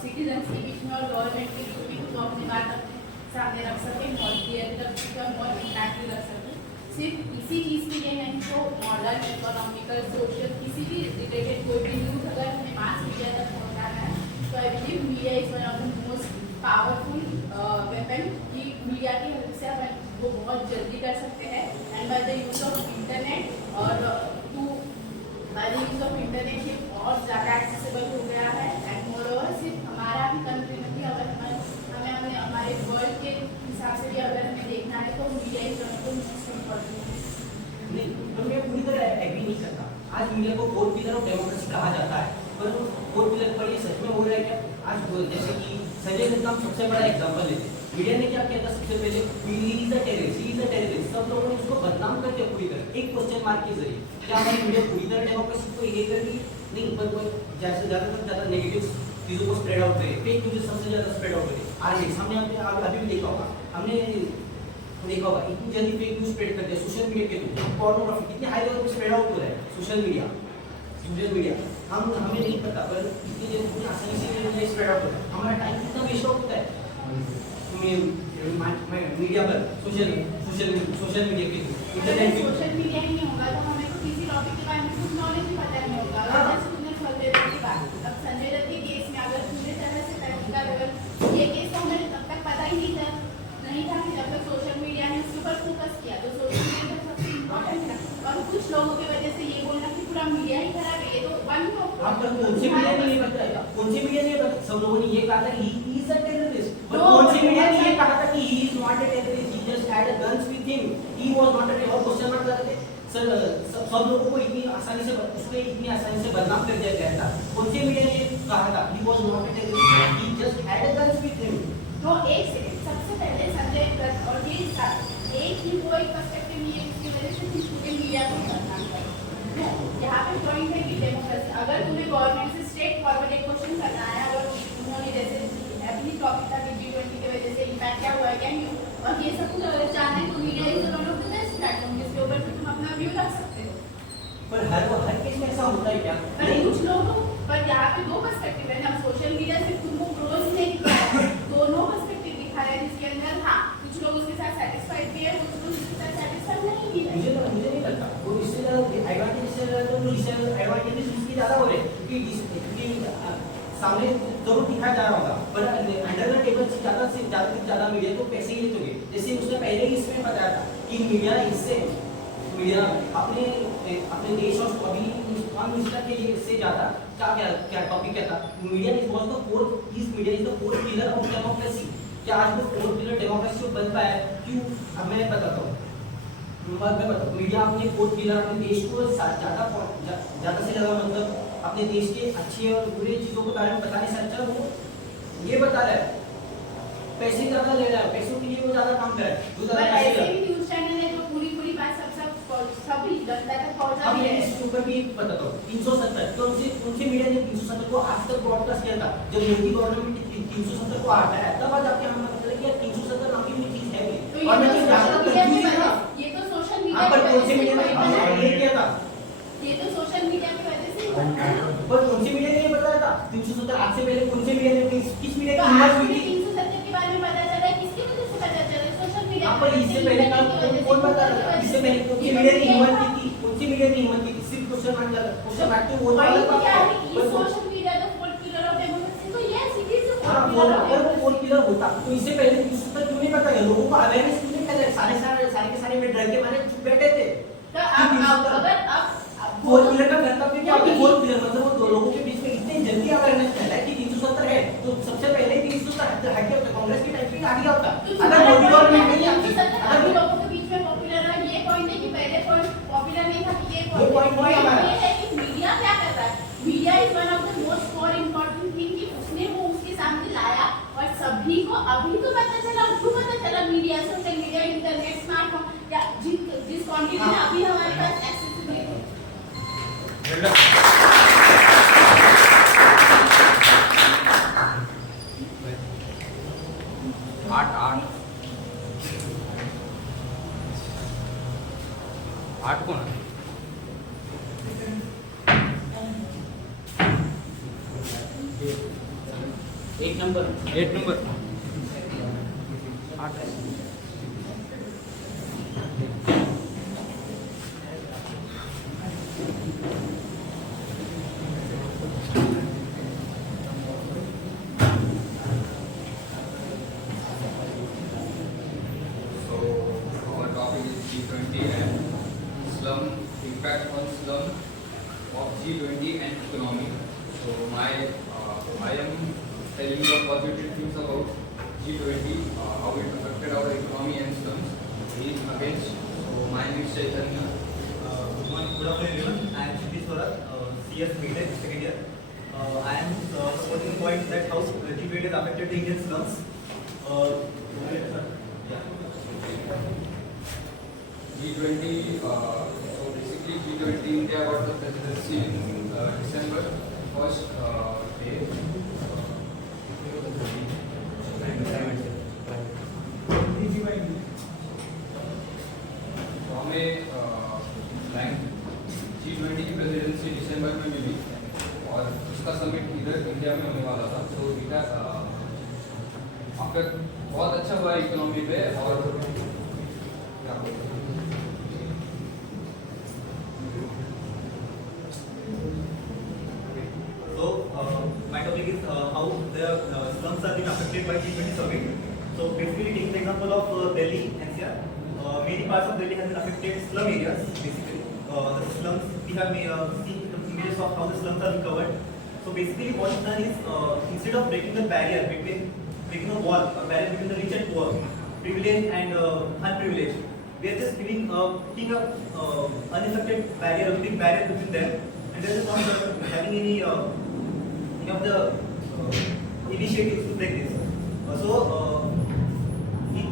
सिटीजन्स के बीच में और गवर्नमेंट के बीच में जो अपनी बात अपने सामने रख सके बहुत क्लियर रख सके और बहुत इम्पैक्टली रख सके. सिर्फ इसी चीज़ के लिए नहीं तो मॉडर्न इकोनॉमिकल सोशल किसी भी रिलेटेड कोई भी न्यूज़ अगर हमें मास मीडिया तक पहुँचाना है तो I believe media is one of the most powerful weapon कि मीडिया की हेल्प से अपन वो बहुत जल्दी कर सकते हैं and by the use of internet और by the use of internet ये बहुत ज़्यादा एक्सेसिबल हो गया है एंड मोरओवर सिर्फ हमारा भी कंट्री में भी अगर हमें हमारे वर्ल्ड के हिसाब से भी अगर हमें देखना है तो media is one of the most important. नहीं, तो मैं पूरी तरह एग्री नहीं करता. आज मीडिया को फोर्थ पिलर ऑफ डेमोक्रेसी कहा जाता है पर फोर्थ पिलर पर ये सच में हो रहा है क्या? आज जैसे कि संजय दत्त का हम सबसे बड़ा एग्जांपल लेते हैं. मीडिया ने क्या किया था सबसे पहले ही इज अ टेररिस्ट सब लोगों ने उसको बदनाम कर दिया पूरी तरह एक क्वेश्चन मार्क के जरिए. क्या हमारी मीडिया पूरी तरह डेमोक्रेसी को ये कर रही नहीं पर जैसे ज़्यादा नेगेटिव चीज़ों को स्प्रेड आउट करे फेक न्यूज़ सबसे ज़्यादा स्प्रेड आउट करे. आज सामने अभी भी देखा होगा हमने देखा होगा इतनी जल्दी फेक न्यूज़ स्प्रेड करते हैं सोशल मीडिया के थ्रू. पोर्नोग्राफी कितनी हाई लेवल पे स्प्रेड आउट हो रहा है सोशल मीडिया हमें नहीं पता पर इतनी जल्दी आसानी से ये स्प्रेड आउट होता है. हमारा टाइम कितना वेस्ट आउट होता है मीडिया पर सोशल मीडिया के थ्रू. अगर सोशल मीडिया नहीं होगा तो हमें तो किसी टॉपिक के बारे में कुछ नॉलेज ही पता नहीं होगा. जैसे तुमने संजय दत्त की बात अब संजय दत्त के केस में अगर पूरी तरह से प्रैक्टिकल लेवल ये केस तो हमें तब तक पता ही नहीं था कि जब तक सोशल मीडिया ने उसके ऊपर फोकस किया तो सोशल मीडिया सबसे इम्पोर्टेंट है. और कुछ लोगों की वजह से ये बोलना कि पूरा मीडिया ही खराब है ये तो वन आप तक कौन सी मीडिया नहीं बताया कौन सी मीडिया नहीं बताया. सब लोगों ने ये कहा था ही इज अ टेररिस्ट पर कौन सी मीडिया ने ये कहा था कि he is not a terrorist he just had a guns with him he was not a terrorist. Question mark लगा थे सर सब लोगों को इतनी आसानी से बदनाम कर दिया गया था. कौन सी मीडिया ने कहा था he was not a terrorist he just had a guns with him. तो एक सेकंड सबसे पहले संजय दत्त और ये एक ही वो एक पर्सपेक्टिव ये उसकी वजह से पूरे मीडिया को बदनाम कर नो, यहाँ पे पॉइंट है कि डेमोक्रेसी, अगर तुम्हें गवर्नमेंट से स्ट्रेट फॉरवर्ड एक क्वेश्चन करना है, अगर उन्होंने जैसे अभी टॉपिक था कि G20 की वजह से इम्पैक्ट क्या हुआ है, क्या नहीं हुआ, और ये सब कुछ अगर जानना है तो media is one of the best platform जिसके ऊपर तुम अपना व्यू रख सकते हो। पर हर केस में ऐसा होता है क्या? पर कुछ लोग, पर यहाँ पे दो पर्सपेक्टिव है ना, सोशल मीडिया से तुमको क्लोज नहीं दिखा है, दोनों पर्सपेक्टिव दिखा है, जिसके अंदर हाँ कुछ लोग उसके साथ सेटिस्फाइड भी है, कुछ लोग उसके साथ सेटिस्फाइड नहीं भी है। मुझे नहीं लगता वो इससे ज़्यादा एडवांटेज से ज़्यादा तो डिसएडवांटेज इसकी ज़्यादा हो रहे हैं, क्योंकि सामने जरूर दिखाया जा रहा होगा, पर अंडर द टेबल से ज़्यादा मीडिया तो पैसे ही लेते होंगे। जैसे उसने पहले ही इसमें बताया था कि मीडिया अपने देश और अभी मिनिस्टर के लिए इससे ज़्यादा क्या टॉपिक क्या था, media is the fourth pillar of democracy. क्या आज वो फोर्थ पिलर डेमोक्रेसी को बन पाया है? क्यों? अब मैं बताता हूँ। मीडिया अपने फोर्थ पिलर अपने देश को ज़्यादा से ज़्यादा मतलब अपने देश के अच्छे और बुरे चीज़ों के बारे में बताने से अच्छा वो ये बता रहा है, पैसे ज़्यादा ले रहा है, पैसों के लिए वो ज़्यादा काम कर रहा है। पर ऐसे भी न्यूज़ चैनल है जो पूरी बात सब जनता तक पहुंचा अब रहे ये हैं। इसके ऊपर भी बताता हूँ 370 तो उनसे मीडिया ने 370 को आज तक ब्रॉडकास्ट किया था। जब मोदी गवर्नमेंट 370 को हटाया तब आज आपके हमें पता चला कि 370 नाम की चीज है भी। तो और मैं तो ज्यादा कंफ्यूज था। ये तो सोशल हाँ, पर कौन से मीडिया मीडिया ने ये किया था? ये तो सोशल मीडिया की वजह से ही बना है। पर कौन से मीडिया ने ये बताया था 370 आज से पहले कौन से मीडिया ने किस मीडिया तो की आज हिम्मत मुझे हुई थी? 370 के बारे में पता चला, किसकी वजह से पता चला? सोशल मीडिया हाँ, पर इससे पहले कौन बता रहा था? इससे पहले कौन सी मीडिया की हिम्मत की थी? कौन सी मीडिया की हिम्मत की थी? सिर्फ क्वेश्चन मार्क तो वो पॉइंट वाला क्या है था। कि social media the fourth pillar of democracy, तो यस इट इज द हाँ, फोर्थ पिलर ऑफ अगर वो फोर्थ पिलर होता तो इससे पहले 370 क्यों नहीं बताया? लोगों को अवेयरनेस क्यों नहीं फैलाया? सारे के सारे में डर के मारे चुप बैठे थे। तो अब अगर अब फोर्थ पिलर का कर्तव्य क्या होता है? फोर्थ पिलर मतलब वो दो लोगों के बीच में इतनी जल्दी अवेयरनेस फैला कि 370 है तो सबसे पहले ही 370 हट गया होता, कांग्रेस की टाइम पे आ गया होता। अगर मोदी गवर्नमेंट नहीं आती, अगर लोगों के बीच में पॉपुलर है, ये पॉइंट है कि पहले पॉपुलर नहीं था कि ये वो point नहीं हमारा। ये है कि मीडिया क्या कर रहा है। Media is one of the most more important thing कि उसने वो उसके सामने लाया और सभी को अभी तो पता चला, क्यों पता चला? Media, social media, internet, smartphone या जिस क्वांटिटी में अभी हमारे पास एक्सेसिबिलिटी। आठ कोण आहे? एक नंबर 8 number So our topic is G20 and slum, impact on slum of G20 and economy. So I am telling you positive things about G20, how it affected our economy and slums. In against, so my name is Chaitanya. Good morning, good afternoon everyone. I am Shitish Swarat, CS BTech second year. I am supporting the point that how G20 has affected the Indian slums. G20, so basically G20 India got the presidency in December 1st day. तो हमें G20 की प्रेसिडेंसी दिसंबर में मिली और उसका समिट इधर इंडिया में होने वाला था। तो इधर अफेक्ट बहुत अच्छा हुआ इकोनॉमी पे और My topic is how the slums are being affected by G20 summit. So basically taking the example of Delhi NCR, many parts of Delhi have been affected slum areas. Basically, the slums we have seen the images of how the slums are recovered. So basically what is done is instead of breaking the barrier breaking a wall, a barrier between the rich and poor, privileged and unprivileged, we are just putting a unaffected barrier, a big barrier between them, and they are just not having any of the initiatives to break this.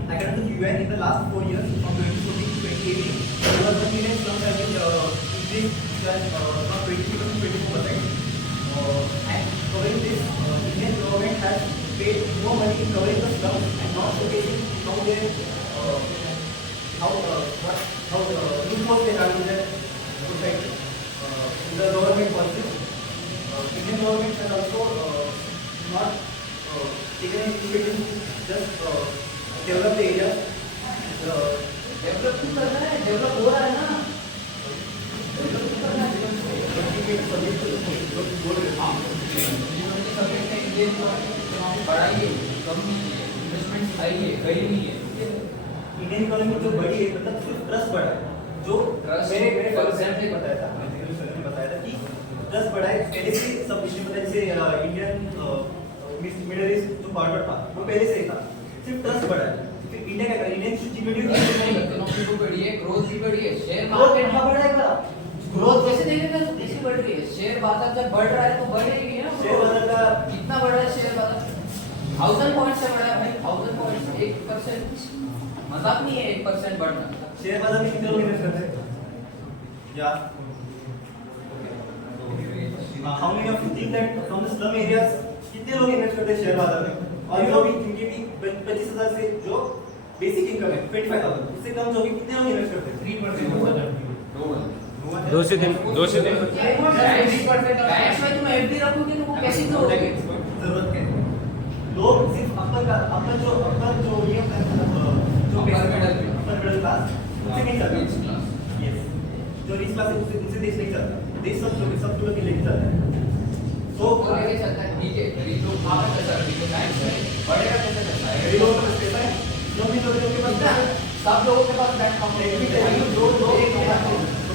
According to UN, in the last 4 years, from 2014 to 2018, there was 1 million slums have been English from 20% to 24%. And covering this, Indian government has paid more money in covering the slums and not showcasing how they loopholes they have in their society. The government policies. Indian government has also not taken any initiative to just develop the area. Develop करना है, डेवलप हो रहा है ना, डेवलप करना है, बढ़ाइए, कम नहीं है, इन्वेस्टमेंट आइए, गई नहीं है। इंडियन इकोनॉमी जो बढ़ी है, मतलब सिर्फ ट्रस्ट बढ़ा है, जो मेरे प्रेसिडेंट ने बताया था, कि ट्रस्ट बढ़ा है, पहले से सब इश्यू पता है, जैसे इंडियन मिडिल ईस्ट जो फॉरवर्ड था, वो पहले से ही था, सिर्फ ट्रस्ट बढ़ा है। इंडिया क्या कर इंडियन जीडीपी इकोनॉमी को बढ़ी है, ग्रोथ भी बढ़ी है, शेयर मार्केट का बढ़ेगा, ग्रोथ वैसे देखेगा तो कैसी बढ़ रही है, शेयर बाजार जब बढ़ रहा है तो बढ़ेगी ना, शेयर बाजार का कितना बढ़ रहा है, शेयर बाजार 1000 पॉइंट से बढ़ा है भाई, 1000 पॉइंट 1%, मजाक नहीं है 1% बढ़ना। शेयर बाजार में कितने लोग इन्वेस्ट करते हैं या how many of you think that from the slum areas कितने लोग इन्वेस्ट करते हैं शेयर बाजार में, और जो भी इनके भी 25,000 से जो बेसिक इनकम है 25,000 उससे कम जो भी कितने लोग इन्वेस्ट करते हैं 3%। 2 से 3 3% बैंक में तुम एफडी रखोगे तो वो कैसे करोगे, जरूरत क्या है, लोग सिर्फ अपन जो ये जो मिडिल क्लास उनसे नहीं चलता, यस जो रिच क्लास है उनसे देश नहीं चलता, देश सब लोग के लेके चलता है, तो लेके चलता है, ठीक है, गरीब लोग कहां से चलता है, बैंक से बढ़ेगा कैसे चलता है, गरीब लोगों के पास पैसा है, जो भी लोगों के पास सब लोगों के पास बैंक अकाउंट है,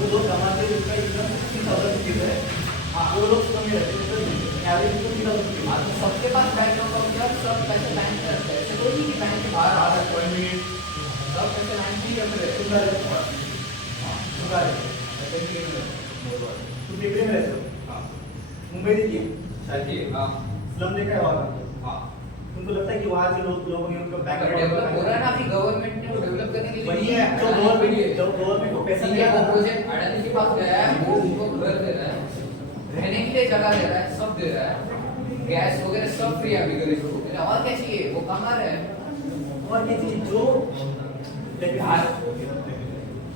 जो लोग कमाते हैं उसका इनकम 60,000 रुपये है, वो लोग कम ही रहते हैं, एवरेज इनकम 30,000 रुपये, तो सबके पास बैंक अकाउंट है, सब पैसे बैंक में रखते हैं, ऐसे कोई नहीं कि बैंक के बाहर आ रहा है, कोई मिनट सब पैसे बैंक में ही रख रहे हैं, सुधार है तुम दिल्ली में रहते हो, मुंबई देखिए स्लम देखा है वहाँ, तुमको लगता है कि वहाँ जो लोगों ने उनका बैंक डेवलप हो रहा है ना, अभी गवर्नमेंट ने वो डेवलप करने के लिए वही है, जो गवर्नमेंट को पैसा दिया, वो प्रोजेक्ट अडानी के पास गया है, वो उनको घर दे रहा है, रहने के लिए जगह दे रहा है, सब दे रहा है, गैस वगैरह सब फ्री है अभी गरीब लोगों के लिए, और क्या चाहिए, वो कमा रहे हैं, और क्या चाहिए,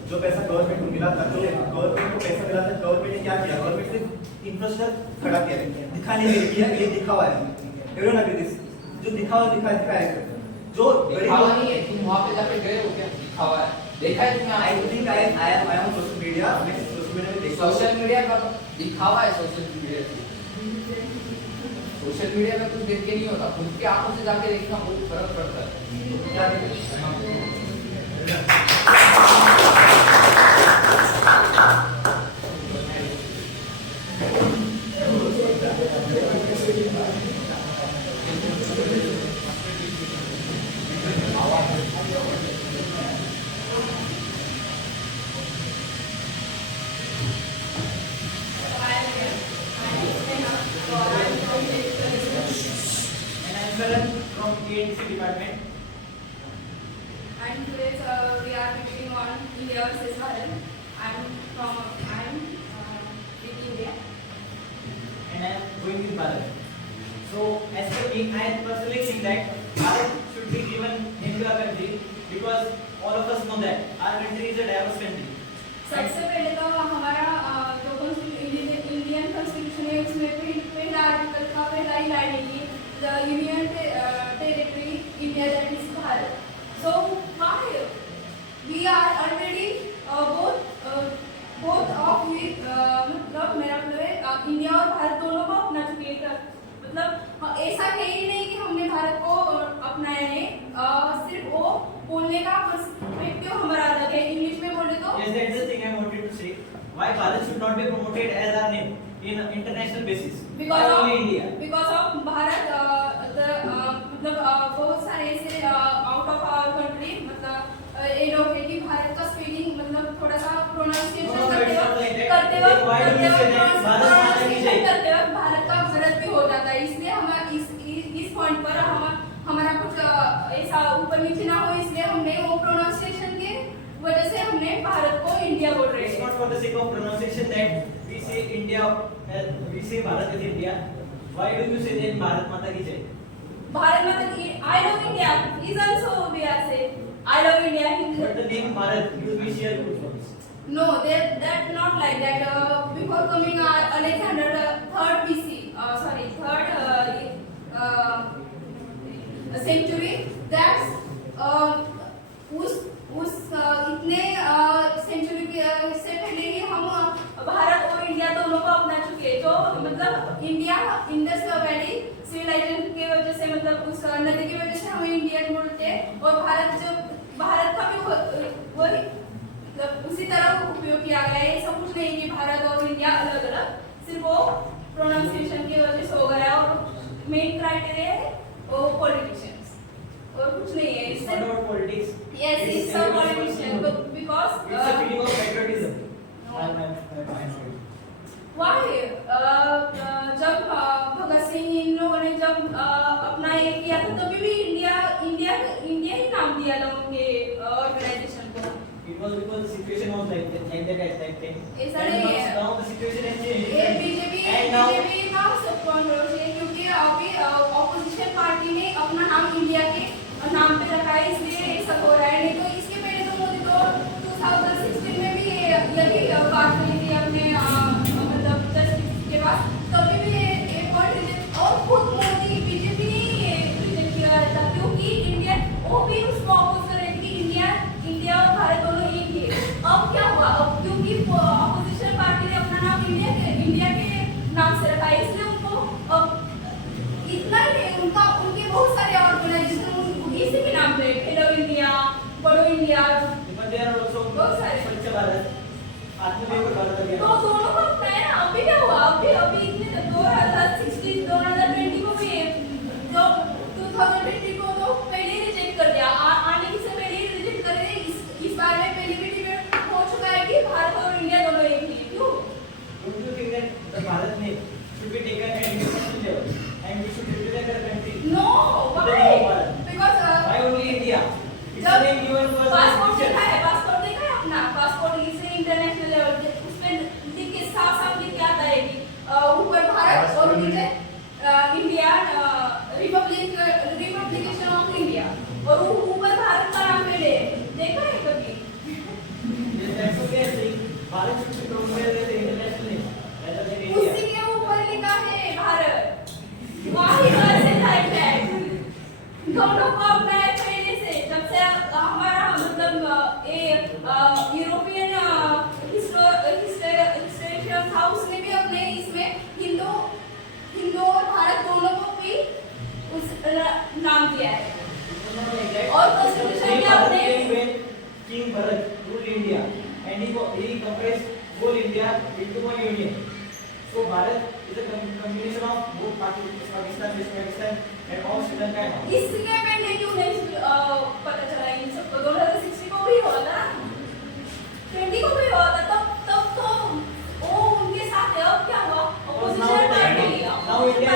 जो पैसा गवर्नमेंट को मिला था, जो गवर्नमेंट को पैसा मिला था, गवर्नमेंट ने क्या किया, गवर्नमेंट सिर्फ इंफ्रास्ट्रक्चर खड़ा किया, दिखाने के लिए किया, ये दिखावा है, एवरीवन अग्री दिस, जो दिखावा है, जो दिखावा नहीं है, तुम वहाँ पे जाके गए हो क्या, दिखावा है, देखा है तुमने, I think I am social media, मैं सोशल मीडिया में देखा, सोशल मीडिया का दिखावा है, सोशल मीडिया में कुछ देख के नहीं होता, खुद की आंखों से जाके देखना बहुत फर्क पड़ता है, क्या from KNC department. And today we are meeting on India versus Bharat. I'm with India. And I am going with Bharat. So as per me, I personally think that Bharat should be given into our country because all of us know that our country is a diverse country. सबसे पहले तो हमारा जो Indian constitution है उसमें पहला आर्टिकल का पहला ही लाइन है कि the union territory India that is Bharat. So why we are already both of we मतलब मेरा मतलब है इंडिया और भारत दोनों को अपना चुके हैं. मतलब ऐसा है ही नहीं कि हमने भारत को अपनाया है, सिर्फ वो बोलने का पर्सपेक्टिव हमारा अलग है. इंग्लिश में बोले तो Yes, that's the thing I wanted to say. Why Bharat should not be promoted as our name in international basis? because of only India. because of Bharat मतलब बहुत सारे ऐसे आउट ऑफ आवर कंट्री मतलब ये लोग है कि भारत का स्पेलिंग मतलब थोड़ा सा प्रोनाउंसिएशन करते वक्त भारत का भारत भी हो जाता है. इसलिए हमारा इस पॉइंट पर हमारा कुछ ऐसा ऊपर नीचे ना हो, इसलिए हमने वो प्रोनाउंसिएशन के वजह से हमने भारत को इंडिया बोल रहे It's हैं। not for the sake of pronunciation that we say India, we say Bharat is India. Why do you say then Bharat Mata ki Jai? Bharat माता की I love India is also we are say I love India. But the name Bharat, you will share good words. No, that's not like that. Before coming Alexander third BC, sorry, third century. That's उस इतने सेंचुरी से पहले ही हम भारत और इंडिया दोनों को अपना चुके हैं। जो मतलब इंडिया इंडस वैली सिविलाइजेशन के वजह से मतलब उस नदी की वजह से हमें इंडियन बोलते हैं और भारत का भी वही मतलब उसी तरह उपयोग किया गया है। सब कुछ नहीं कि भारत और इंडिया अलग अलग, सिर्फ वो प्रोनाउंसिएशन की वजह से हो गया और मेन क्राइटेरिया है वो पॉलिटिशियंस और कुछ नहीं है। It's not about politics. Yes, it's a politician because It's a feeling of patriotism. why जब भगत सिंह इन लोगों ने जब अपना ये किया था तभी भी इंडिया ही नाम दिया था उनके ऑर्गेनाइजेशन को। It was because the situation was like that at that time. ऐसा And नहीं है। now the situation has changed. ये बीजेपी And now का सब कंट्रोवर्सी है क्योंकि अभी ऑपोजिशन पार्टी ने अपना नाम इंडिया के नाम पे रखा है, इसलिए ये सब हो रहा है। नहीं तो इसके पहले तो मोदी तो 2016 में भी यही बात करी थी अपने मतलब जस्टिस के पास, तभी भी ये पॉइंट रिजेक्ट और खुद मोदी बीजेपी ने रिजेक्ट किया था क्योंकि इंडिया वो भी उसको अपोज कर रही थी कि इंडिया और भारत दोनों एक ही है। अब क्या हुआ? अब क्योंकि अपोजिशन पार्टी ने अपना नाम इंडिया के नाम से रखा है, इसलिए उनको अब इतना ही नहीं, उनके बहुत सारे ऑर्गेनाइजेशन इसी के नाम पे खेलो इंडिया, बड़ो India, but there are also बहुत सारे Swachh Bharat, आत्मनिर्भर भारत अभियान. तो दोनों को अपनाया ना। अभी क्या हुआ? अभी इतने 2016 2020 को भी जो 2020 को तो पहले ही रिजेक्ट कर दिया, आने की से पहले ही रिजेक्ट कर दिया। इस बार में पहले भी डिबेट हो चुका है कि भारत और इंडिया दोनों एक ही है। क्यों? Don't you think that the Bharat name should be taken at international level and we should represent our country? No, The why? name of Bharat. Because Why only India? It's जब the name given for the passport future. देखा है अपना पासपोर्ट इसे international level उसमें लिख के साफ लिख के आता है कि ऊपर भारत और नीचे इंडिया रिपब्लिकेशन ऑफ इंडिया और ऊपर भारत का नाम पहले देखा है कभी? Yes, that's okay. I think Bharat should be promoted as an international name rather than India. उसी के ऊपर लिखा है Bharat. Why does it like that? दोनों को अपना है पहले से, जब से हमारा मतलब यूरोपियन हिस्टोरियन था उसने भी अपने इसमें हिंदू और भारत दोनों को भी उस नाम दिया है। और कॉन्स्टिट्यूशन में अपने King Bharat ruled India and he compressed whole India into one union. So Bharat is a combination of both Pakistan, West Pakistan and all Sri Lanka and all. इसके पहले क्यों नहीं पता चला इन सबको? 2016 को भी हुआ था, 20 को भी हुआ था, तब तो वो उनके साथ है। अब क्या हुआ? Opposition party Now India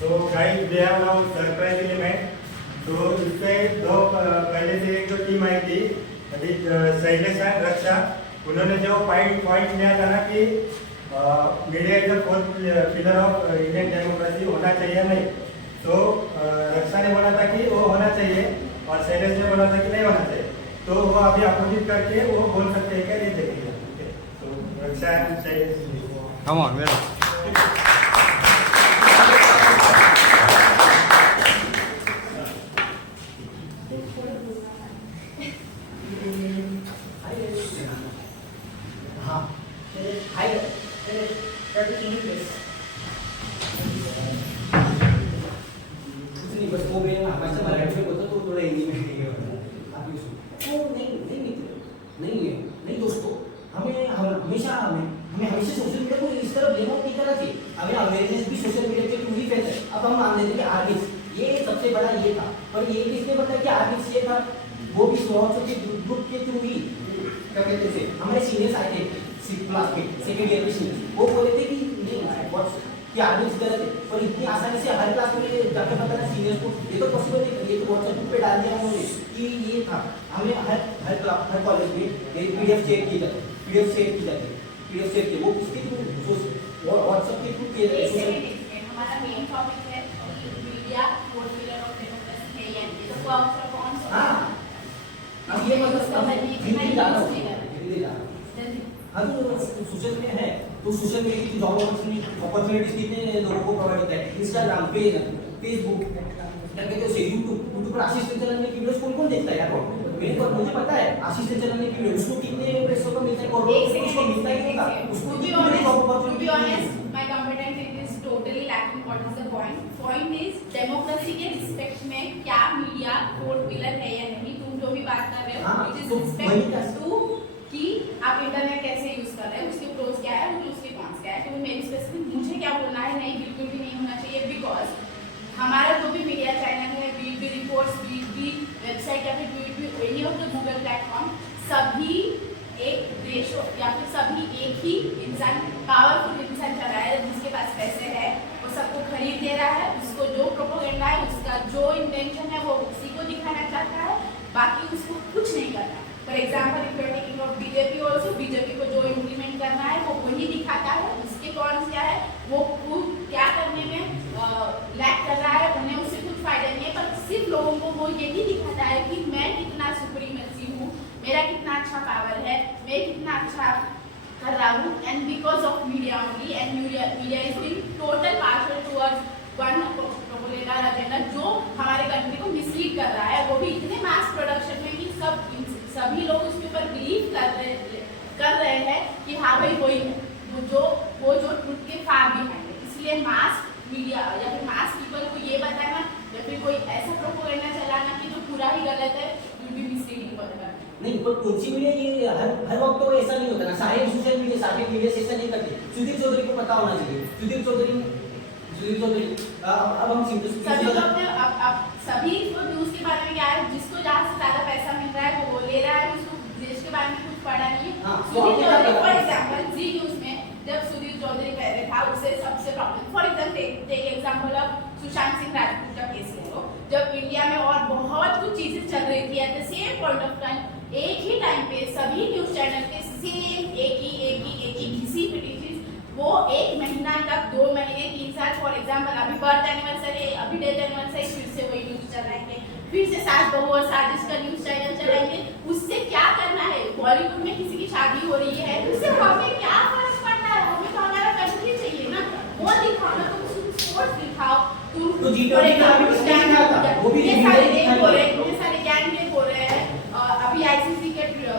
So guys, we have now surprise element. तो इससे दो पहले से एक जो टीम आई थी अभी शैलेश और रक्षा, उन्होंने जो पॉइंट लिया था ना कि media is the fourth pillar of Indian democracy होना चाहिए नहीं, तो रक्षा ने बोला था कि वो होना चाहिए और शैलेश ने बोला था कि नहीं होना चाहिए। तो वो अभी अपोजिट करके वो बोल सकते हैं क्या, ये देखेंगे। तो रक्षा एंड शैलेश, कम ऑन नहीं दोस्तों, हमें हमेशा सोशल मीडिया को इस तरह ब्लेम आउट नहीं करना चाहिए। हमें अवेयरनेस भी सोशल मीडिया के थ्रू ही फैलता है। अब हम मान लेते हैं कि आर्टिस्ट ये सबसे बड़ा ये था, पर ये किसने बताया कि आर्टिस्ट ये था? वो भी स्वभाव के ग्रुप के थ्रू ही क्या कहते थे, हमारे सीनियर्स आए थे क्लास में सेकेंड ईयर में सीनियर, वो बोले थे कि नहीं व्हाट्स कि आगे गलत है, पर इतनी आसानी से हर क्लास में जाकर बताना सीनियर्स को ये तो पॉसिबल नहीं है। ये तो व्हाट्सएप ग्रुप पे डाल दिया उन्होंने कि ये था, हमें हर कॉलेज में ये पीडीएफ शेयर की जाती है, पीडीएफ शेयर की वो किसके थ्रू, व्हाट्सएप के थ्रू किए जाते हैं। हमारा मेन टॉपिक है media four pillar of democracy है, ये तो कौन सा हां अब ये मतलब धीरे धीरे हाँ तो सोशल मीडिया है तो सोशल मीडिया की जॉब अपॉर्चुनिटीज कितने लोगों को प्रोवाइड होता है, इंस्टाग्राम पे फेसबुक क्या कहते हैं उसे यूट्यूब पर आशीष चंचलन की वीडियोस कौन देखता है यार, मेरे को मुझे पता है आशीष चंचलन की वीडियो उसको कितने पैसों का मिलता है और उसको मिलता ही होगा उसको कितने job opportunity. My competence is totally lacking. What is the point? Point is democracy के respect में क्या मीडिया फोर पिलर है या नहीं, तुम जो भी बात कर रहे हो it is respect to कि आप इंटरनेट कैसे यूज कर रहे हैं, उसके प्रोस क्या है और उसके कॉन्स क्या है। तो मेरी स्पेसिफिक मुझे क्या बोलना है, नहीं बिल्कुल भी नहीं होना चाहिए, बिकॉज हमारा जो भी मीडिया चैनल है, बी रिपोर्ट्स, बी वेबसाइट या फिर be any of the Google platform, सभी एक देश या फिर सभी एक ही इंसान, पावरफुल इंसान चला है जिसके पास पैसे है, वो सबको खरीद दे रहा है, उसको जो प्रोपोगेंडा है, उसका जो इंटेंशन है वो उसी को दिखाना चाहता है, बाकी उसको कुछ नहीं करना। For example if you are taking of BJP also, BJP को जो इम्प्लीमेंट करना है वो वही दिखाता है, उसके कौन क्या है वो क्या करने में लैक कर रहा है, उन्हें उससे कुछ फायदा नहीं है, पर सिर्फ लोगों को वो यही दिखाता है कि मैं कितना सुप्रीमेसी हूँ, मेरा कितना अच्छा पावर है, मैं कितना अच्छा कर रहा हूँ, and because of media only, and media is being total partial towards one propaganda agenda जो हमारे कंट्री को मिसलीड कर रहा है, वो भी इतने मास प्रोडक्शन में कि सभी लोग उसके ऊपर बिलीव कर रहे हैं कि हाँ भाई वही है वो जो ट्रुथ के फार बिहाइंड है। इसलिए मास मीडिया या फिर मास पीपल को ये बताना या फिर कोई ऐसा प्रोपोगेंडा चलाना कि जो पूरा ही गलत है, will be misleading for the country. नहीं पर कौन सी मीडिया ये हर वक्त तो ऐसा नहीं होता ना, सारे सोशल मीडिया सारे मीडिया ऐसा नहीं करते। सुधीर चौधरी को पता होना चाहिए, सुधीर चौधरी अब हम सभी लोग ने अब सभी को न्यूज़ के बारे में क्या है, जिसको जहाँ से ज्यादा पैसा मिल रहा है वो ले रहा है, उसको देश के बारे में कुछ पढ़ा नहीं है। Sudhir Chaudhary for example Zee news में जब सुधीर चौधरी पहले था, उससे सबसे problem for example take example of Sushant Singh Rajput का केस ले लो, जब इंडिया में और बहुत कुछ चीजें चल रही थी at the same point of time, एक ही टाइम पे सभी न्यूज चैनल के सेम एक ही घिसी पिटी चीज वो 1 महीना तक 2 महीने 3 साल, फॉर एग्जांपल अभी बर्थ एनिवर्सरी, अभी डेथ एनिवर्सरी, फिर से वही न्यूज चलाएंगे, फिर से सास बहू और साजिश का न्यूज चैनल चलाएंगे। उससे क्या करना है, बॉलीवुड में किसी की शादी हो रही है, उससे हमें क्या फर्क पड़ता है, हमें तो हमारा कंट्री चाहिए ना, वो दिखाओ ना, तुम स्पोर्ट्स दिखाओ, तुम तो G20 का भी कुछ नहीं था, वो भी ये सारे गेम हो रहे हैं, ये सारे गेम हो रहे हैं। अभी ICC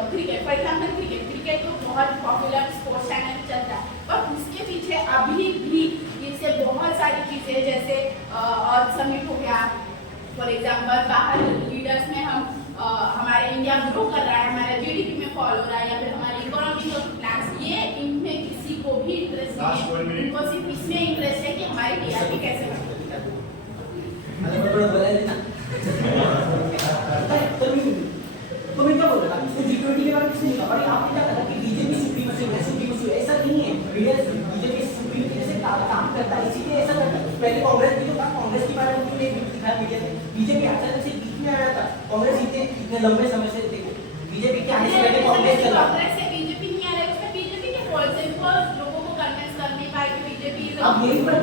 cricket for example cricket तो बहुत पॉपुलर स्पोर्ट्स चैनल चलता है, पर उसके पीछे अभी भी इससे बहुत सारी चीजें जैसे और समिट हो गया, फॉर एग्जांपल बाहर लीडर्स में हम हमारे इंडिया ग्रो कर रहा है, हमारे जीडीपी में फॉल हो रहा है, या फिर हमारी इकोनॉमिक प्लान्स, ये इनमें किसी को भी इंटरेस्ट नहीं है, उनको सिर्फ इसमें इंटरेस्ट है कि हमारी टीआरपी कैसे बढ़े। तो मैं क्या बोल रहा था, इसको G20 के बारे में किसने कहा, आपने क्या कहा कि बीजेपी सुप्रीमेसी ऐसा नहीं है, बीजेपी सुप्रीमेसी से काम करता है, इसीलिए ऐसा करता है। पहले कांग्रेस भी तो था, कांग्रेस के बारे में क्यों नहीं दिखाया मीडिया ने, बीजेपी अचानक से कितने आया था, कांग्रेस इतने लंबे समय से देखो बीजेपी के आने से पहले कांग्रेस चला, कांग्रेस से बीजेपी नहीं आ रहा है, उसमें बीजेपी के फॉल्ट है, बिकॉज़ लोगों को कन्विंस कर नहीं पाए कि बीजेपी अब यही पर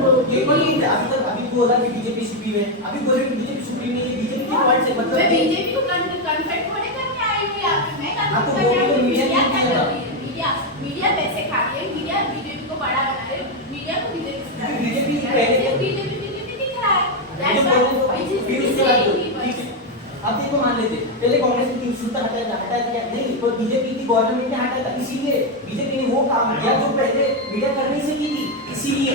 अभी बोला कि बीजेपी सुप्रीम है, अभी बोल रहे बीजेपी सुप्रीम नहीं है, बीजेपी के फॉल्ट से मतलब मैं बीजेपी को कन्फेक्ट होने करने आई हूं यहाँ पे, मैं आपको कन्फेक्ट बोल मीडिया क्या कर रही है, मीडिया पैसे खा रही है, मीडिया बीजेपी को बड़ा बना रही है, मीडिया को बीजेपी दिख रहा है, दैट्स व्हाई अब देखो मान लेते पहले कांग्रेस ने 300 हटा दिया नहीं, पर बीजेपी की गवर्नमेंट ने हटाया था, इसीलिए बीजेपी ने वो काम किया जो पहले मीडिया कर नहीं सकी थी, इसीलिए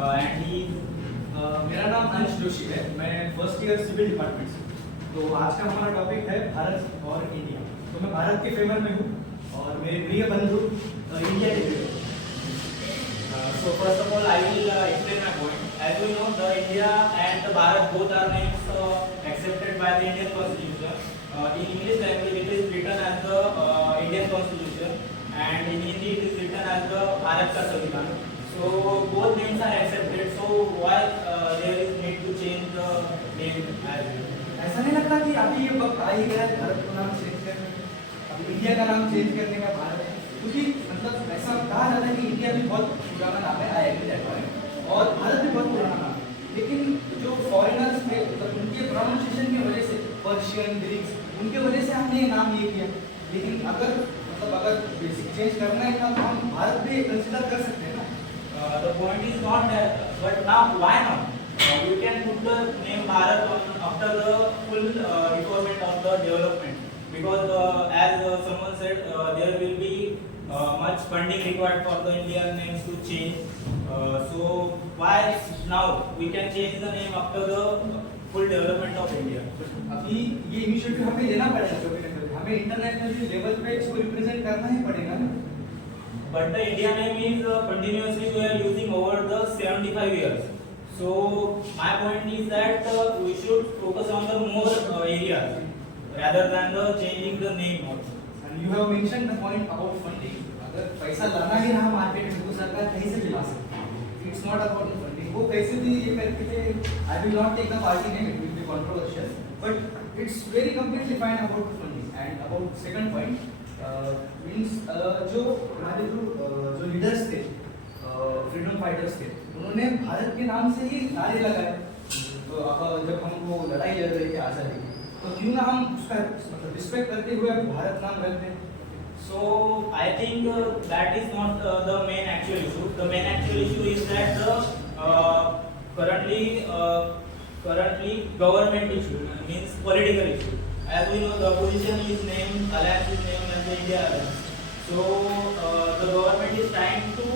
एंड ही मेरा नाम अंश जोशी है, मैं फर्स्ट ईयर सिविल डिपार्टमेंट से। तो आज का हमारा टॉपिक है भारत और इंडिया। तो मैं भारत के फेवर में हूँ और मेरे प्रिय बंधु इंडिया के favour. So first of all, I will explain my point. As we know, the India and the Bharat both are names accepted by the Indian Constitution. In English language, it is written as the Indian Constitution, and in Hindi, it is written as the Bharat ka Samvidhan. So both names are accepted. So why there is need to change the name as well? ऐसा नहीं लगता कि अभी ये वक्त आ ही गया है भारत का नाम चेंज करने का, अभी इंडिया का नाम चेंज करने का भारत है, क्योंकि मतलब ऐसा कहा जाता है कि इंडिया भी बहुत पुराना नाम है, आई एग्री दैट पॉइंट, और भारत भी बहुत पुराना नाम है, लेकिन जो फॉरेनर्स थे मतलब उनके प्रोनाउंसिएशन की वजह से, पर्शियन, ग्रीक्स, उनके वजह से हमने ये नाम ये किया। लेकिन अगर बेसिक चेंज करना है तो हम भारत भी कंसिडर कर सकते हैं ना। The point is not that, but now why not? You can put the name Bharat on after the full requirement of the development, because as someone said, there will be much funding required for the Indian names to change. So why now we can change the name after the full development of India? अभी ये इनिशिएटिव हमें लेना पड़ेगा, कभी ना कभी हमें international level पे इसको रिप्रेजेंट करना ही पड़ेगा ना। But the Indian name is continuously we are using over the 75 years. So my point is that we should focus on the more areas rather than the changing the name also. And you have mentioned the point about funding. अगर पैसा लाना ही रहा मार्केट में तो सरकार कहीं से भी ला सकती है। It's not about the funding. वो कैसे भी ये करके I will not take the party name. It will be controversial. But it's very completely fine about the funding. And about second point means जो हमारे जो लीडर्स थे, फ्रीडम फाइटर्स थे, उन्होंने भारत के नाम से ही नारे लगाए। तो अब जब हम वो लड़ाई लड़ रहे थे आज़ादी, तो क्यों ना हम उसका मतलब रिस्पेक्ट करते हुए अभी भारत नाम रख दें। So I think that is not the main actual issue. The main actual issue is that the currently government issue means political issue. As we know, the opposition is named, alliance is named as the India Alliance. So the government is trying to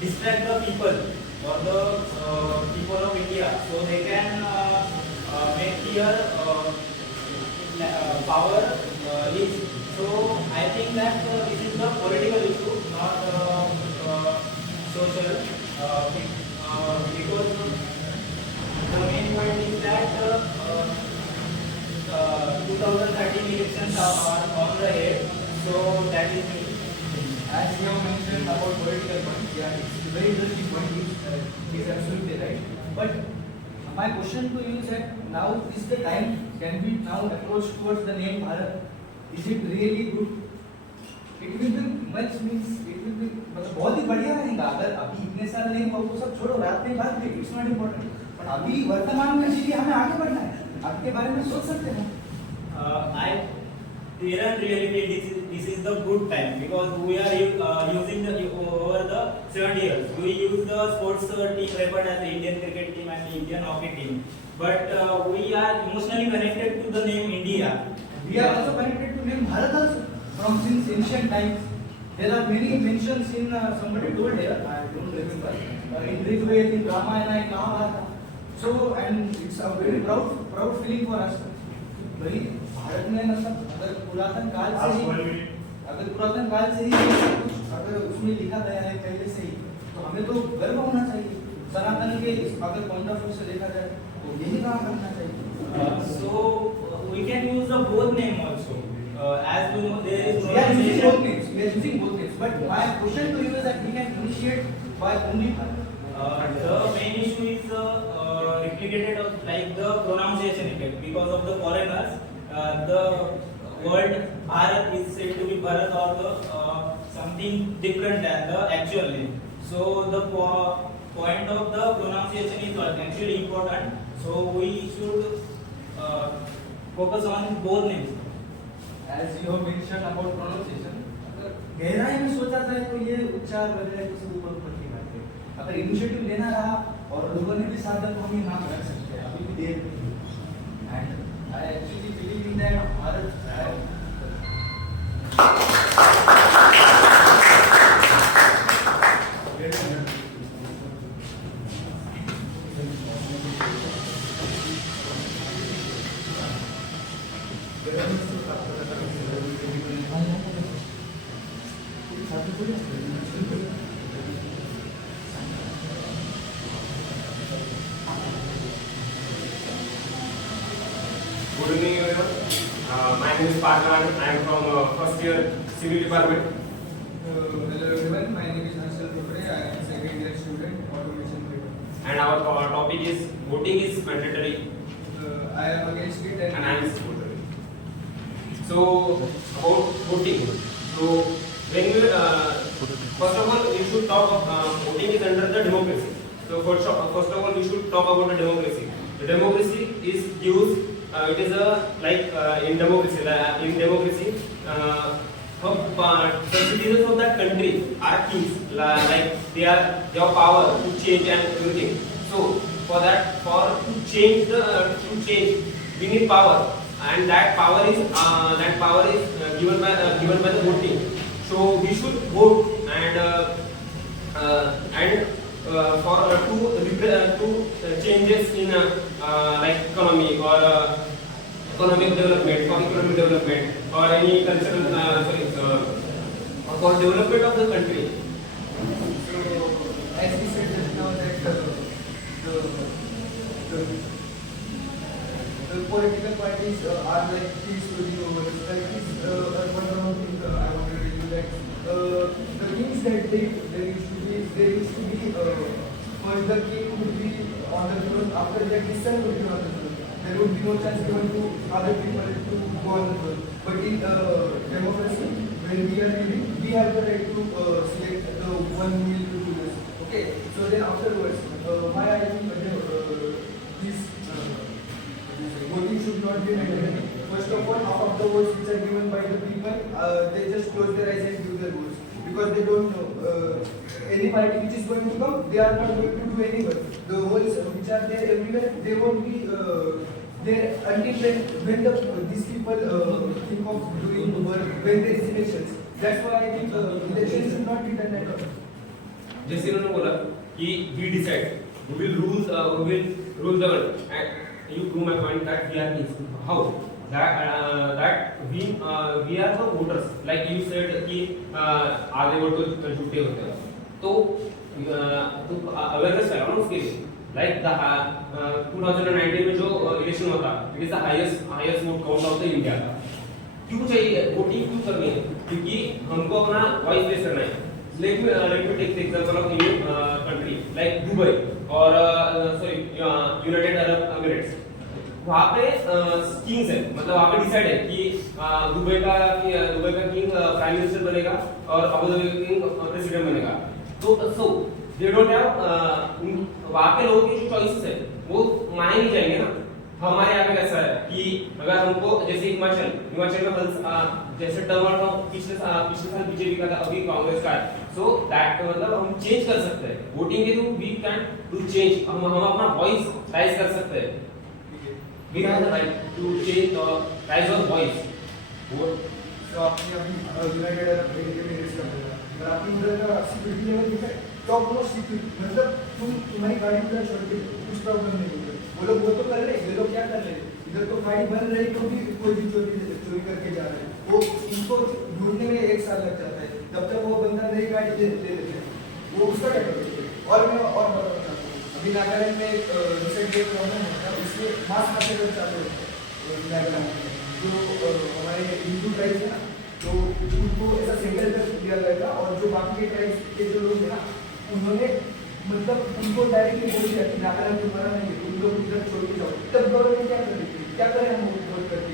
distract the people or the people of India, so they can make their power least. So I think that this is the political issue, not social, because the main point is that 2013 elections are on the head, so that is me. As you have mentioned about political point, yeah, it's a very interesting point. He's absolutely right. But my question to you is that now is the time. Can we now approach towards the name Bharat? Is it really good? It will be much means it will be मतलब बहुत ही बढ़िया रहेगा अगर अभी इतने साल नहीं हुआ वो सब छोड़ो रात में बात करें, it's not important. पर अभी वर्तमान में चीजें हमें आगे बढ़ना है, आपके बारे में सोच सकते हैं। In reality, this is the good time because we are using the over the 7 years. We use the sports team referred as the Indian cricket team and the Indian hockey team. But we are emotionally connected to the name India. We are also connected to name Bharat also from since ancient times. There are many mentions in somebody told here, I don't remember, in Rigveda, in Ramayana, in Mahabharata. So and it's a very proud feeling for us. भाई भारत में मतलब अगर पुरातन काल से ही अगर उसमें लिखा गया है पहले से ही, तो हमें तो गर्व होना चाहिए। सनातन के अगर पॉइंट ऑफ व्यू से देखा जाए तो यही काम करना चाहिए। So we can use the both name also. As we know, there is we are using both names. We are using both names. But my question to you is that we can initiate by only Bharat. The main issue is replicated of like the pronunciation effect because of the foreigners. The word Bharat is said to be Bharat or the something different than the actual name. So the point of the pronunciation is actually important. So we should focus on both names. As you have mentioned about pronunciation, अगर गहराई में सोचा जाए तो ये उच्चार वगैरह तो सब ऊपर ऊपर की बात है। अगर इनिशिएटिव लेना रहा और लोगों ने भी साथ तो हम ये नाम रख सकते हैं, अभी भी देर नहीं। And I actually believe in that Bharat. Good evening, everyone. My name is Parkan. I am from first year civil department. Hello everyone, my name is Ansel Pupre. I am second year student, automation paper. And our topic is voting is mandatory. I am against it and I am supporter. So about voting. So when you first of all you should talk of voting is under the democracy. So first of all we should talk about the democracy. The democracy is used. It is a like in democracy. The citizens of that country are kings. Like they have power to change and everything. So for to change we need power, and that power is given by the voting. So we should vote and for two changes in like economy or economic development or any cultural for development of the country. So as we said just now that the political parties are like things to the over. Like this one more thing I wanted to do that the kings that there used to be first the king would be on the throne, after that his son would be on the throne. There would be no chance given to other people to go on the throne. But in democracy, when we are living, we have the right to select the one who will do this. Okay, so then afterwards, why I think this voting should not be mandatory. First of all, half of the votes which are given by the people, they just close their eyes and give their votes because they don't know any party which is going to come. They are not going to do any work. The votes which are there everywhere, they won't be there until when these people think of doing work when there is elections. That's why I think elections should not be done at all. जैसे उन्होंने बोला कि we decide who will rule the world, and you prove my point that we are kings. How? That we are the voters. Like you said कि आधे वोट तो झूठे होते हैं. तो अवेयरनेस फैलाओ ना उसके लिए. Like the 2019 में जो इलेक्शन हुआ था, it is the highest vote count of the India का. क्यों चाहिए वोटिंग क्यों करनी है? क्योंकि हमको अपना वॉइस रेस करना है. Let me take the example of Indian country like Dubai or United Arab Emirates. वहाँ पे किंग्स है, मतलब वहाँ पे डिसाइड है कि दुबई का किंग प्राइम मिनिस्टर बनेगा और अबू धाबी का किंग प्रेसिडेंट बनेगा. तो दे डोंट हैव वहाँ के लोगों की जो चॉइसेस है वो माने नहीं जाएंगे ना. हमारे यहाँ पे कैसा है कि अगर हमको जैसे हिमाचल में जैसे टर्न पिछले साल बीजेपी का था, अभी कांग्रेस का है. सो दैट मतलब हम चेंज कर सकते हैं वोटिंग के थ्रू. We can do change. हम अपना वॉइस राइज कर सकते हैं. We have the right to change और राइज आवर वॉइस. वोट तो आपने अभी यूनाइटेड अरब एमिरेट्स का बोला, अगर आपने उधर का सिक्योरिटी लेवल देखा है टॉप मोस्ट सिक्योरिटी, मतलब तुम्हारी गाड़ी उधर छोड़ के कुछ प्रॉब्लम नहीं होगी. वो लोग वो तो कर रहे हैं, ये लोग क्या कर रहे हैं, इधर तो गाड़ी बन रही तो भी कोई भी चोरी करके जा रहे हैं. वो उनको ढूंढने में 1 साल लग जाता है, तब तक वो बंदा नई गाड़ी ले लेते हैं. वो उसका क्या करेंगे. और मैं और बताना चाहता हूँ, अभी नागालैंड में रिसेंट एक प्रॉब्लम होता है, इसलिए मास मार्केट चालू है नागालैंड में. जो हमारे हिंदू ट्राइब है ना, तो उनको ऐसा सेंटर कर दिया गया और जो बाकी के ट्राइब के जो लोग हैं ना, उन्होंने मतलब उनको डायरेक्टली बोल दिया कि नागालैंड तुम्हारा नहीं है, तुम लोग इधर छोड़ के जाओ. तब गवर्नमेंट क्या कर रही थी, क्या करें हम वोट करके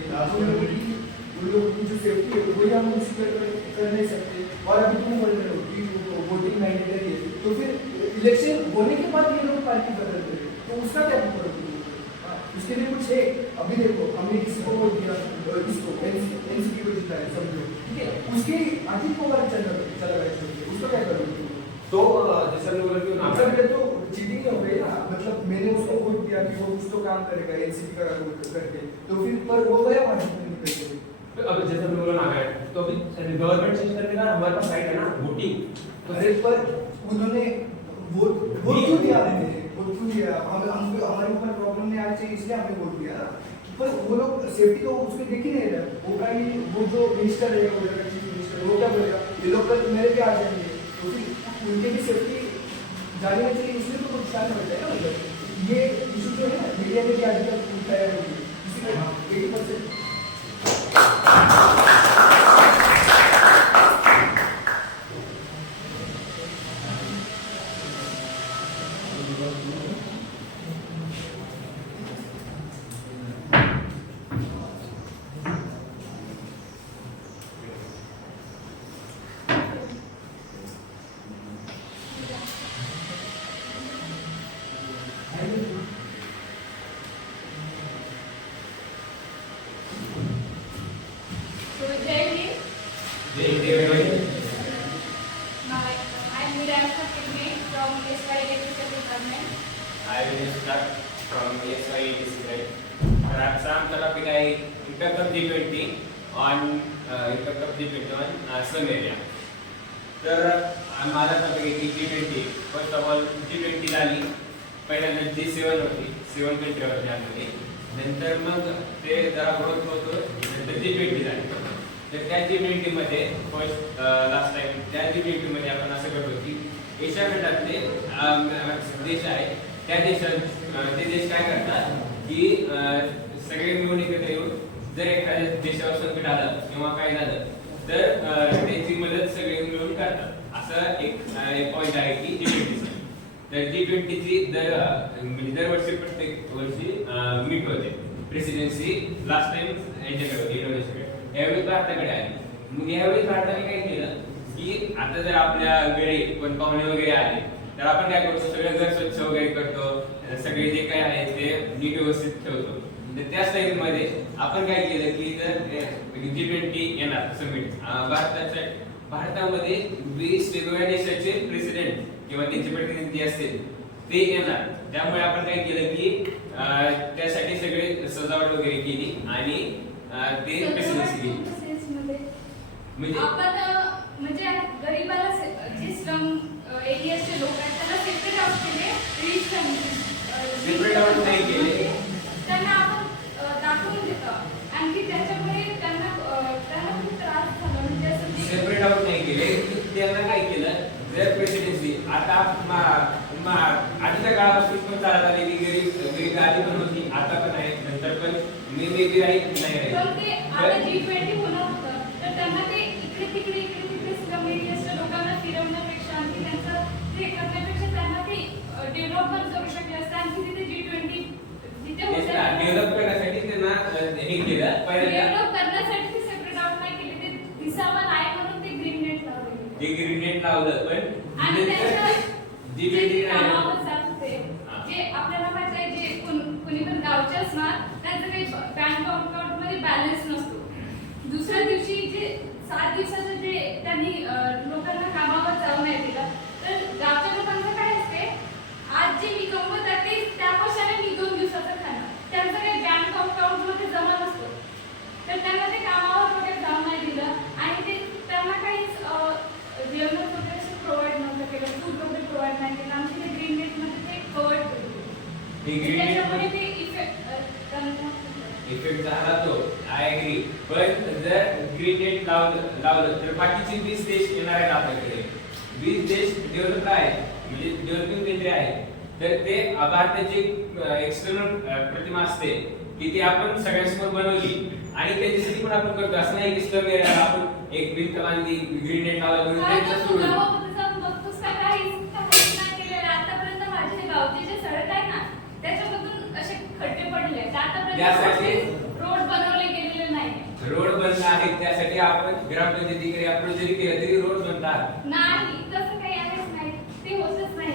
उन लोगों की जो सेफ्टी है वही हम कर नहीं सकते. और अभी तुम बोल रहे हो कि वोटिंग मैंडेटरी है, तो फिर इलेक्शन होने के बाद ये लोग पार्टी बदल रहे हैं, तो उसका क्या करोगे. उसके लिए कुछ है. अभी देखो हमने किसी को वोट दिया, इसको एनसीपी को जिताया समझो, ठीक है, उसके अजीत को बार चल रहा है, उसका क्या करोगे. तो जैसे हमने बोला कि मतलब ये तो चीटिंग हो गई ना. मतलब मैंने उसको वोट दिया कि वो कुछ तो काम करेगा एनसीपी का वोट करके, तो फिर पर वो गया पार्टी में निकल गए. अब जैसे हमने बोला नागालैंड, तो अभी गवर्नमेंट चेंज करने का हमारे पास राइट है ना वोटिंग. तो सिर्फ पर उन्होंने वोट क्यों दिया, वोट क्यों दिया. हमारे ऊपर प्रॉब्लम नहीं आनी चाहिए इसलिए हमने वोट दिया. पर वो लोग सेफ्टी तो उसके देख ही नहीं रहे. वो का ही वो जो मिनिस्टर रहेगा उधर का चीफ मिनिस्टर, वो क्या बोलेगा, ये लोग कल मेरे पे आ जाएंगे, तो फिर उनके भी सेफ्टी जानी चाहिए. इसलिए तो कुछ नुकसान होता है ना. मतलब ये इशू जो है ना मीडिया ने भी आज तक उठाया है, So Jai Hind. Now I am Miranka Kirme from SY Electrical Department. I will start from SY तर आजचा आमचा टॉपिक आहे impact of G20 on slum area. तर माझा टॉपिक आहे की G20. First of all G20 झाली, पहिल्यांदा G7 होती, 7 कंट्री होती आतमध्ये. नंतर मग ते जरा ग्रोथ होतो, नंतर G20 झाली. तर त्या G20 मध्ये फर्स्ट लास्ट टाइम त्या G20 मध्ये आपण असं करतो की एशिया खंडातले देश आहे त्या देशात ते देश काय करतात की सगळे मिळून एकत्र येऊन जर एखाद्या देशावर संकट आलं किंवा काय झालं तर त्याची मदत सगळे मिळून करतात. असं एक पॉईंट आहे की G20 तर G20ची दरवर्षी प्रत्येक वर्षी मीट होते. प्रेसिडेन्सी लास्ट टाइम यांच्याकडे होती, इंडोनेशियाकडे, यावेळी भारताकडे आली. मग यावेळी भारताने काय केलं की आता जर आपल्या घरी कोण पाहुणे वगैरे आले तर आपण काय करतो, सगळं घर स्वच्छ वगैरे करतो, सगळे जे काय आहे ते नीट व्यवस्थित ठेवतो. तर त्या स्टाईल मध्ये आपण काय केलं की जर G20 येणार समिट भारतामध्ये 20 वेगवेगळ्या देशाचे प्रेसिडेंट किंवा त्यांचे प्रतिनिधी असतील ते येणार. त्यामुळे आपण काय केलं की त्यासाठी सगळे सजावट वगैरे केली आणि ते प्रेसिडेन्सी केली. म्हणजे आपण म्हणजे गरीबाला जे स्लम एरियाचे लोक आहेत त्यांना सेपरेट आउट केले, रिच सेपरेट आउट नाही केले, त्यांना आपण दाखवून देतो. आणखी त्याच्यामुळे त्यांना खूप त्रास झाला. म्हणजे असं सेपरेट आउट नाही केले, त्यांना काय केलं जर प्रेसिडेन्सी आता आधीच्या काळापासून पण चालत आलेली गरीब आधी पण होती, आता पण आहे, नंतर पण मे बी आहे नाही आहे. पण ते आता G20 होणार होतं तर त्यांना ते इकडे तिकडे स्लम एरियाच्या लोकांना फिरवण्यापेक्षा आणखी त्यांचं ते करण्यापेक्षा त्यांना ते डेव्हलपमेंट करू शकले असते. आणखी तिथे G20 तिथे होतं डेव्हलप करण्यासाठी त्यांना हे केलं. डेव्हलप करण्यासाठी ते सेपरेट आउट नाही केले, ते दिसावं नाही म्हणून ते ग्रीन नेट लावले. ते ग्रीन नेट लावलं पण आणि त्यांचं G20 कामावर जात होते जे आपल्याला माहिती आहे, जे कोणी पण गावचे असणार त्यांचं काही बँक अकाउंट मध्ये बॅलन्स नसतो. दुसऱ्या दिवशी जे 7 दिवसाचं जे त्यांनी लोकांना कामावर जाऊ नाही दिलं तर गावच्या लोकांचं काय असते, आज जे मी कमवतात ते त्या पैशाने मी 2 दिवसाचं खाणार. त्यांचं काही बँक अकाउंट मध्ये जमा नसतो तर त्यांना ते कामावर वगैरे जाऊ नाही दिलं आणि ते त्यांना काहीच जेवण वगैरे प्रोव्हाइड नव्हतं केलं, फूड वगैरे प्रोव्हाइड नाही केलं. आमच्या ते ग्रीन नेट मध्ये ते कव्हर केलं, त्याच्यामुळे ते इफेक्ट झाला तो आय एग्री. पण जर ग्रीन नेट लावलं तर बाकीचे 20 देश येणार आहेत आपल्याकडे. 20 देश डेव्हलप आहेत म्हणजे डेव्हलपिंग कंट्री आहे. तर ते भारताची एक्सटर्नल प्रतिमा असते की ती आपण सगळ्यांसमोर बनवली आणि त्याच्यासाठी पण आपण करतो. असं नाही की स्लम एरियाला आपण एक भिंत बांधली, ग्रीन नेट लावला म्हणून त्यांचं सोडून आतापर्यंत माझे गावचे जे सडक आहे ना त्याच्यामधून असे खड्डे पडले, त्यासाठी रोड बनवले गेलेले नाही. रोड बनला आहे त्यासाठी आपण ग्रामपंचायतीकडे अप्रोच जरी केलं तरी रोड बनतात नाही. तसं काही आहेच नाही, ते होतच नाही.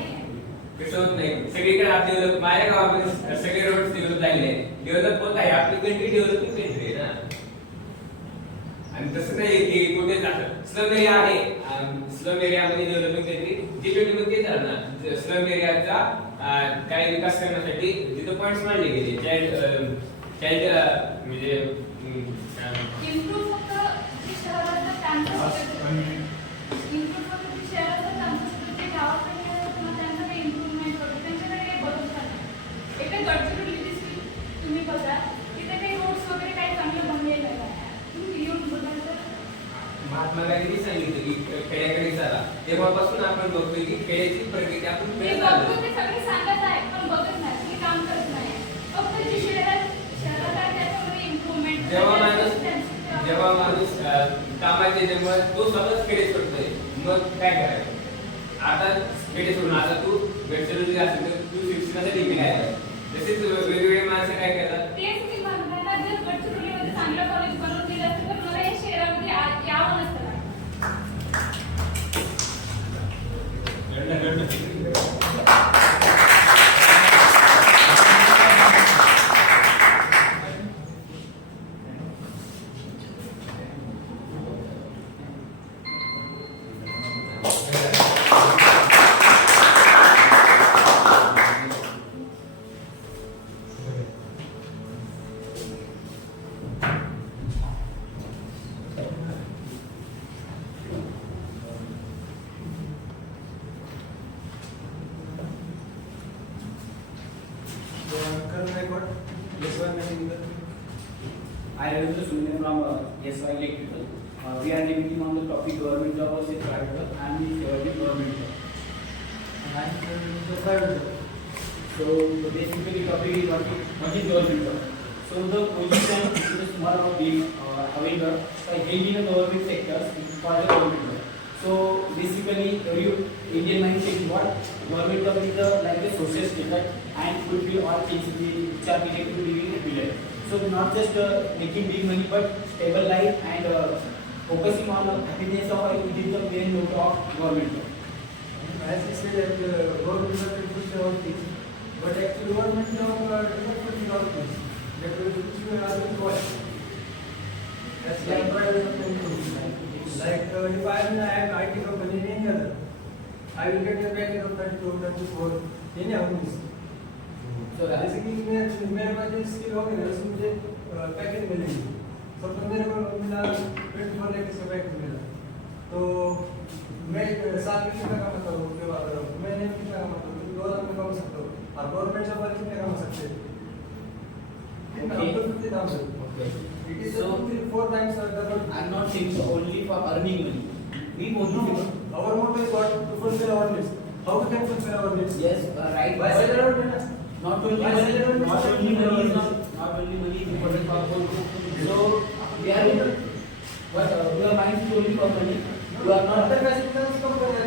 कसं होत नाही. सगळीकडे आपले डेव्हलप, माझ्या गावामध्ये सगळे रोड डेव्हलप झालेले डेव्हलप होत आहे. आपली कंट्री डेव्हलपिंग कंट्री आहे ना. आणि तसं नाही की कुठे जातं स्लम एरिया आहे, स्लम एरियामध्ये डेव्हलपिंग कंट्री G20 मध्ये झालं ना. स्लम एरियाचा काही विकास करण्यासाठी तिथं पॉईंट्स मांडले गेले. चाइल्ड म्हणजे इम्प्रूव्ह फक्त जे शहराचं त्यांचं इम्प्रूव्ह फक्त जे शहराचं त्यांचं जे गावाकडे त्यांचं काही इम्प्रूव्हमेंट होतं, त्यांच्याकडे काही बदल नाही. एका गडचिरोली डिस्ट्रिक्ट तुम्ही बघा, तिथे काही रोड्स वगैरे काही चांगलं बनलेलं नाही. तुम्ही येऊन बघाल तर महात्मा गांधींनी सांगितलं की खेड्याकडे चला. तेव्हापासून आपण बघतोय की खेड्याची प्रगती आपण ते बघतो, ते सगळे सांगत आहे पण बघत नाही, ते काम करत नाही. फक्त जे शहरात आहे देते मग तो सतत खेडेच करतोय मग काय करायचं आता खेडे सोडून आता तू वेबसाईट असेल तर तू शिक्षणासाठी इकडे काय करायचं तसेच वेगवेगळे माणसं काय करतात तेच मी म्हणताय ना जर गडचिरोलीमध्ये चांगलं कॉलेज बनवून दिलं असतं तर मला या शहरामध्ये यावं नसतं I Ravindra Sunil from SY Electrical. We are debating on the topic government job versus private job. I am the government job. And I am the private job. So basically topic is what is government job. So the position is more about being having a government sector for the government job. So basically every Indian mindset is what government job is like a social status and fulfill all things which are related to living a good life. So not just making big money but stable life and focusing on happiness of it is the main motto of government job. As you say that government job can push all things, but actually government job does not push all things. That will push you another point. That's like private company. Like if I am an IT company in India, I will get a package of 32 in a month. So basically मेरे पास जो स्किल होगी ना उसमें मुझे पैकेज मिलेगी सब तो मेरे को मिला 24 लाख का पैकेज मिला तो मैं साल में कितना कमाता हूँ उसके बाद महीने में कितना कमाता हूँ 2 लाख में कमा सकता हूँ और गवर्नमेंट जॉब वाले कितने कमा सकते हैं It is so 3-4 times the I am not saying so only for earning money. We both our motto is what to fulfill our needs. How we can fulfill our needs? Yes, right. Why Not only money is important for both. So we are in what your mind is only for money. You are not private job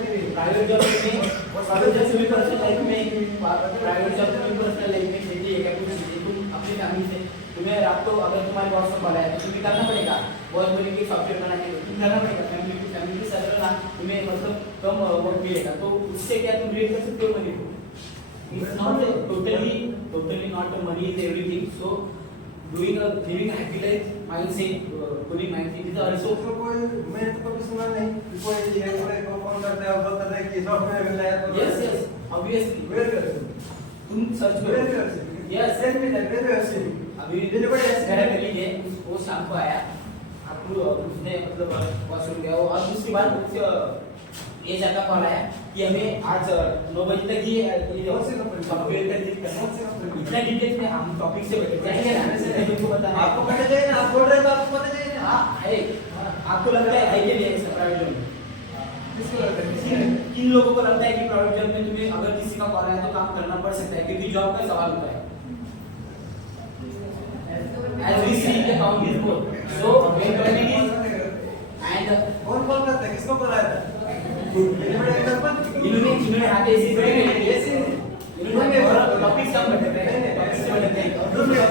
में private job में personal life में private job में personal life में खेती है क्या कुछ तुम अपनी फैमिली से तुम्हें रात को अगर तुम्हारे बॉस को बोला है तो तुम्हें करना पड़ेगा बॉस बोलेंगे सॉफ्टवेयर बना के तुम करना पड़ेगा फैमिली के साथ रहना तुम्हें मतलब कम वर्क मिलेगा तो उससे क्या तुम रिलेट कर सकते हो मनी को It's not totally not the money is everything. So living a happy life, mindset, putting mindset is also. मैं तो कभी सुना नहीं कोई ये को कौन करता है वो करता है कि सॉफ्टवेयर मिल रहा है Yes, obviously. Where तुम सर्च करो. Yes, send me that where you are seeing. अभी डिलीवरी ऐसे घर पे लीजिए वो शाम को आया आपको उसने मतलब वॉशरूम गया और दूसरी बार ये जाता कॉल आया कि हमें आज 9 बजे तक ये सॉफ्टवेयर का डिलीट करना है इतना डिटेल में हम टॉपिक से बैठे जाएंगे ना से तुमको बताना आपको पता चाहिए ना आप बोल रहे हो तो आपको पता चाहिए ना हां है आपको लगता है के लिए प्राइवेट जॉब किसको लगता है किन लोगों को लगता है कि प्राइवेट जॉब में तुम्हें अगर किसी का कॉल आया तो काम करना पड़ सकता है क्योंकि जॉब का सवाल होता है as we see the count is more so when traffic is and कौन कॉल करता है किसको कॉल आया था इन्होंने आते ऐसे इन्होंने टॉपिक कम बैठे हैं टॉपिक से बैठे हैं दूसरा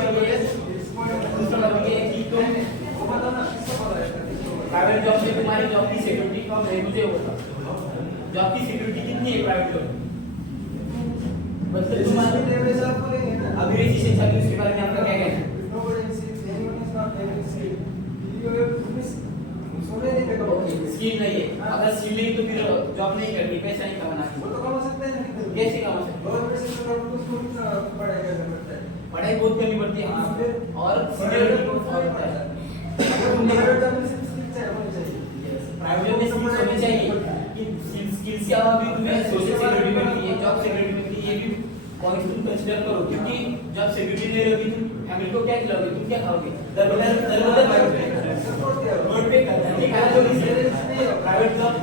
टॉपिक है कि तुम वो बताओ ना किसको कॉल आया था प्राइवेट जॉब में तुम्हारी जॉब की सिक्योरिटी कम है मुझे होता जॉब की सिक्योरिटी कितनी है प्राइवेट जॉब मतलब तुम्हारे लेवल से आप बोलेंगे ना अभी रजिस्ट्रेशन सर्विस के बारे में आपका क्या कहना है स्किल नहीं है अगर स्किल नहीं तो फिर जॉब नहीं करनी पैसा नहीं कमाना वो तो कमा सकते हैं कैसे कमा सकते गवर्नमेंट से तो उसको पढ़ाई करना पड़ता है पढ़ाई बहुत करनी पड़ती है और सीनियरिटी बहुत होता है प्राइवेट में स्किल्स होनी चाहिए कि स्किल्स के अलावा भी तुम्हें सोशल सिक्योरिटी मिलती है जॉब सिक्योरिटी मिलती है ये भी पॉइंट तुम कंसीडर करो क्योंकि जब सिक्योरिटी नहीं रहेगी तुम फैमिली को क्या खिलाओगे तुम क्या खाओगे दरबदर रोड पे प्राइवेट जॉब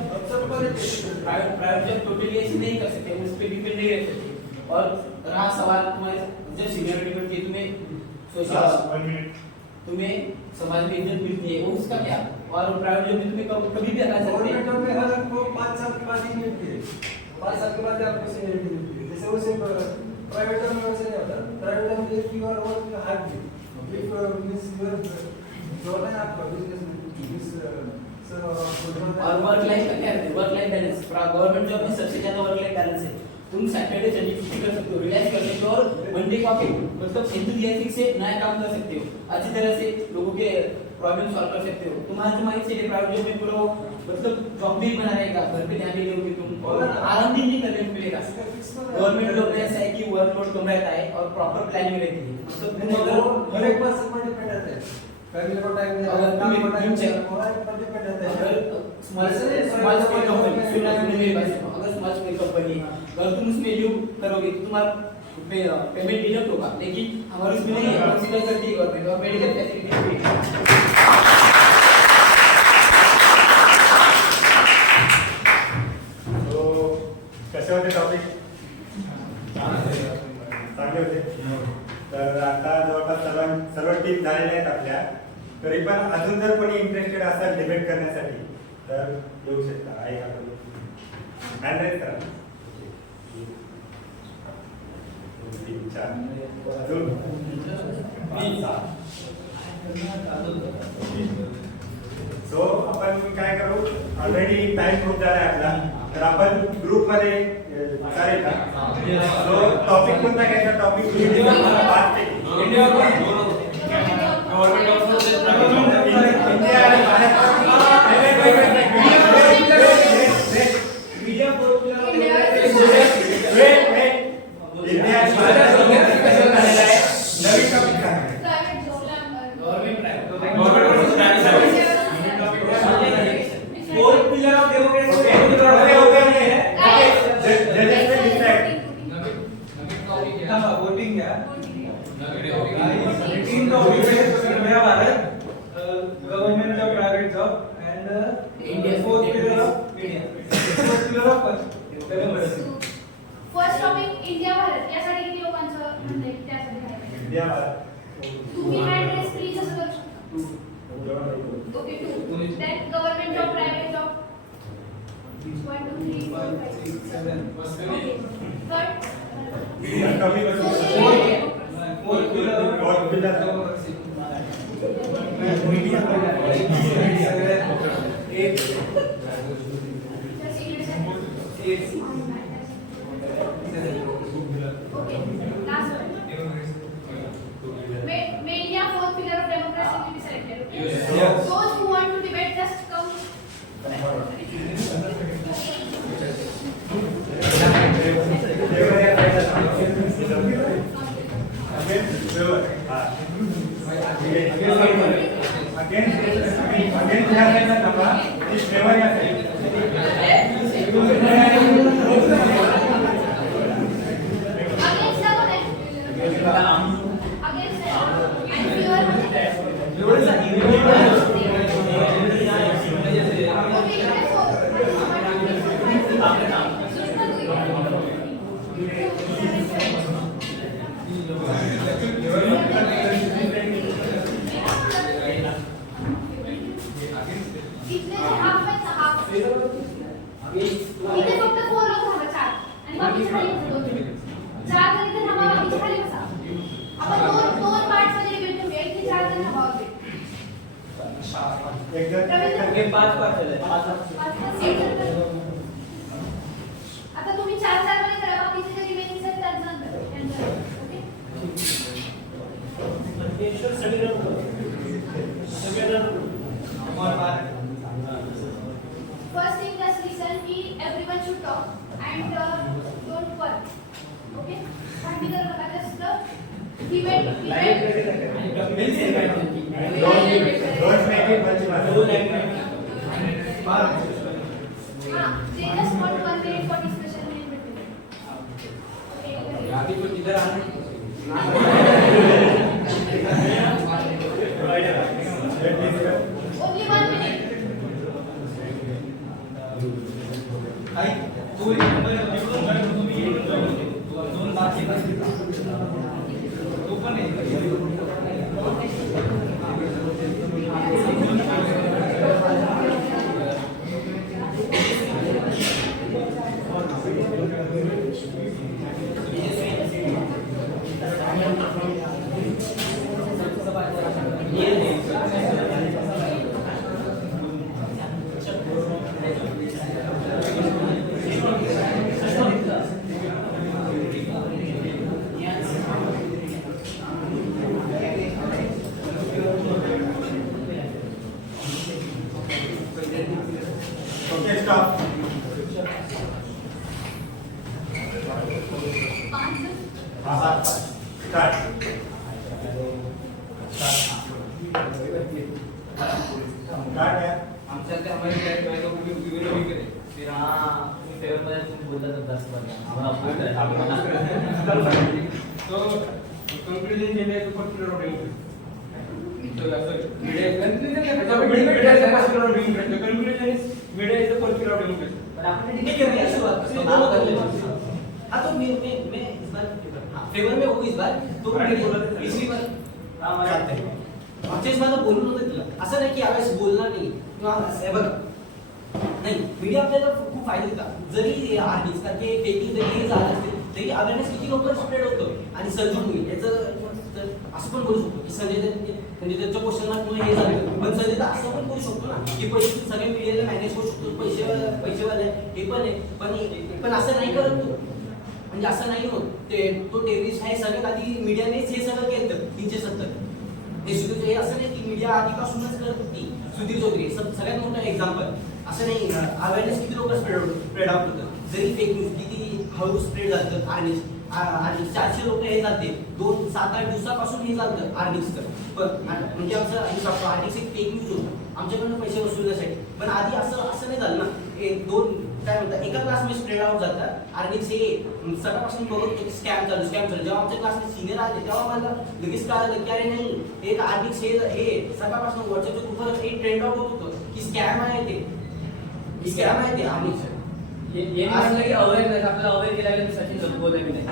टोटली ऐसे नहीं कर सकते उस पे डिपेंड नहीं रहते और रहा सवाल तुम्हारे जब सीनियरिटी मिलती है तुम्हें सोशल तुम्हें समाज में इज्जत मिलती है वो उसका क्या और प्राइवेट जॉब में तुम्हें कभी भी हटा सकते गवर्नमेंट हैं। जॉब में हर आपको 5 साल के बाद ही मिलती है, 5 साल के बाद ही आपको सैलरी मिलती है। जैसे वैसे प्राइवेट जॉब में वैसे नहीं होता। प्राइवेट जॉब में if you are working hardly, if means you are जो है आपका बिजनेस और वर्क लाइफ का क्या है? Work life balance government job में सबसे ज्यादा वर्क लाइफ बैलेंस है। तुम सैटरडे संडे छुट्टी कर सकते हो, रिलैक्स कर सकते हो और मंडे को आके मतलब एंथुसियास्टिक से नया काम कर सकते हो, अच्छी तरह से लोगों के प्रॉब्लम सॉल्व कर सकते हो। तुम्हारा जो माइंड सेट है प्राइवेट जॉब में पूरा मतलब जॉब भी बना रहेगा, घर पे ध्यान नहीं दोगे तुम और आराम भी नहीं करने को मिलेगा। गवर्नमेंट जॉब में ऐसा है कि वर्कलोड कम रहता है और प्रॉपर प्लानिंग रहती है। मतलब तुम अगर हर एक पर्सन पर डिपेंड रहता है, फैमिली को टाइम देना, अगर काम को टाइम तुम देना, हर एक पर डिपेंड रहता है। अगर स्मॉल स्केल कंपनी सुना है मेरे पास, अगर स्मॉल स्केल कंपनी अगर तुम उसमें लीव करोगे तो तुम्हारा पेमेंट डिडक्ट होगा, लेकिन हमारे उसमें नहीं है, कंसीडर करती है गवर्नमेंट और मेडिकल फैसिलिटी। तो कसे होते टॉपिक? चांगले होते. तर आता जवळपास सर्व टीम झालेल्या आहेत आपल्या. तरी पण अजून जर कोणी इंटरेस्टेड असेल डिबेट करण्यासाठी तर येऊ शकता. आहे का कोणी? हँड रेज करा. 2 3 4 अजून 5 6. सो आपण काय करू, ऑलरेडी टाइम खूप झाला आहे आपला, तर आपण ग्रुप मध्ये चालेल का? सो टॉपिक कोणता घ्यायचा? Topic government job, private job and India fourth pillar of India, fourth pillar of democracy. First topic India Bharat, यासाठी किती लोकांचं म्हणणं आहे त्यासाठी काय पाहिजे? इंडिया भारत. तुम्ही हँड रेस प्लीज असं करू शकता. Okay 2. Then government job, private job 1 2 3 4 5 6 7. Okay. Third topic fourth pillar of democracy. Those who want to debate, just come. Against इथे फक्त 4 लोक थांबा, 4 आणि बाकीचे खाली बसा 2. 4 जण इथे थांबा, बाकीचे खाली बसा. आपण दोन पार्ट्स मध्ये डिबेट करूया. इथे 4 जण थांबा होते. आता तुम्ही 4 मध्ये करा, बाकीचे जे रिमेनिंग आहेत त्यांचं okay. First thing, just listen. Everyone should talk and don't work. Okay? Just debate. They just want 1 minute for discussion in between. Only 1 minute. Start start है आमच्या ते हमारे काय काय लोग भी करे फिर हां फेवर मध्ये तुम्ही बोलता तर 10 बार आम्हाला So, conclusion media is a particular of democracy. So, media is conclusion is media is a particular of democracy. पर आपने ठीक है ऐसी बात तो दोनों कर लेते हाँ तो मैं इस बार फेवर में हूँ इस बार तो पिछली बार चाहते हैं मागच्या वेळेस मला बोलून नव्हतं दिलं असं नाही की यावेळेस बोलणार नाही किंवा हे बघ नाही मीडिया आपल्याला खूप फायदा देतात जरी आर्टिस्ट का ते फेकिंग जरी हे झालं असते तरी अवेअरनेस किती लवकर स्प्रेड होतं आणि सर्जून होईल याचं असं पण बोलू शकतो की संजय दत्त म्हणजे त्यांच्या क्वेश्चन मार्कमुळे हे झालं पण संजय दत्त असं पण करू शकतो ना की पैसे सगळे मीडियाला मॅनेज करू शकतो पैसेवाले हे पण आहे पण असं नाही करत तो म्हणजे असं नाही होत ते तो टेररिस्ट आहे सगळ्यात आधी मीडियानेच हे सगळं केलं 370 हे सुधीर हे असं नाही की मीडिया आधीपासूनच करत होती सुधीर चौधरी सगळ्यात मोठं एक्झाम्पल असं नाही अवेअरनेस किती लोक स्प्रेड आउट होतं जरी फेक न्यूज किती हळू स्प्रेड झालं आणि 400 लोक हे जाते 7-8 दिवसापासून हे चालतं आर्निक्सचं पण म्हणजे आमचं आर्निक्स एक फेक न्यूज होतं आमच्याकडनं पैसे वसूलण्यासाठी पण आधी असं नाही झालं ना काय म्हणतात एका क्लासमध्ये स्प्रेड आउट जातात आर्निक्स हे सकाळपासून बघत स्कॅम चालू जेव्हा आमच्या क्लासमध्ये सिनियर आले तेव्हा मला लगेच कळालं की अरे नाही एक आर्निक्स हे सकाळपासून व्हॉट्सअपच्या ग्रुपवर एक ट्रेंड आउट होत होतं की स्कॅम आहे ते स्कॅम आहे ते आर्निक्स ये नहीं सांगितलं की अवेअरनेस आपल्याला अवेअर केला गेलं सचिन जगबोधे की नाही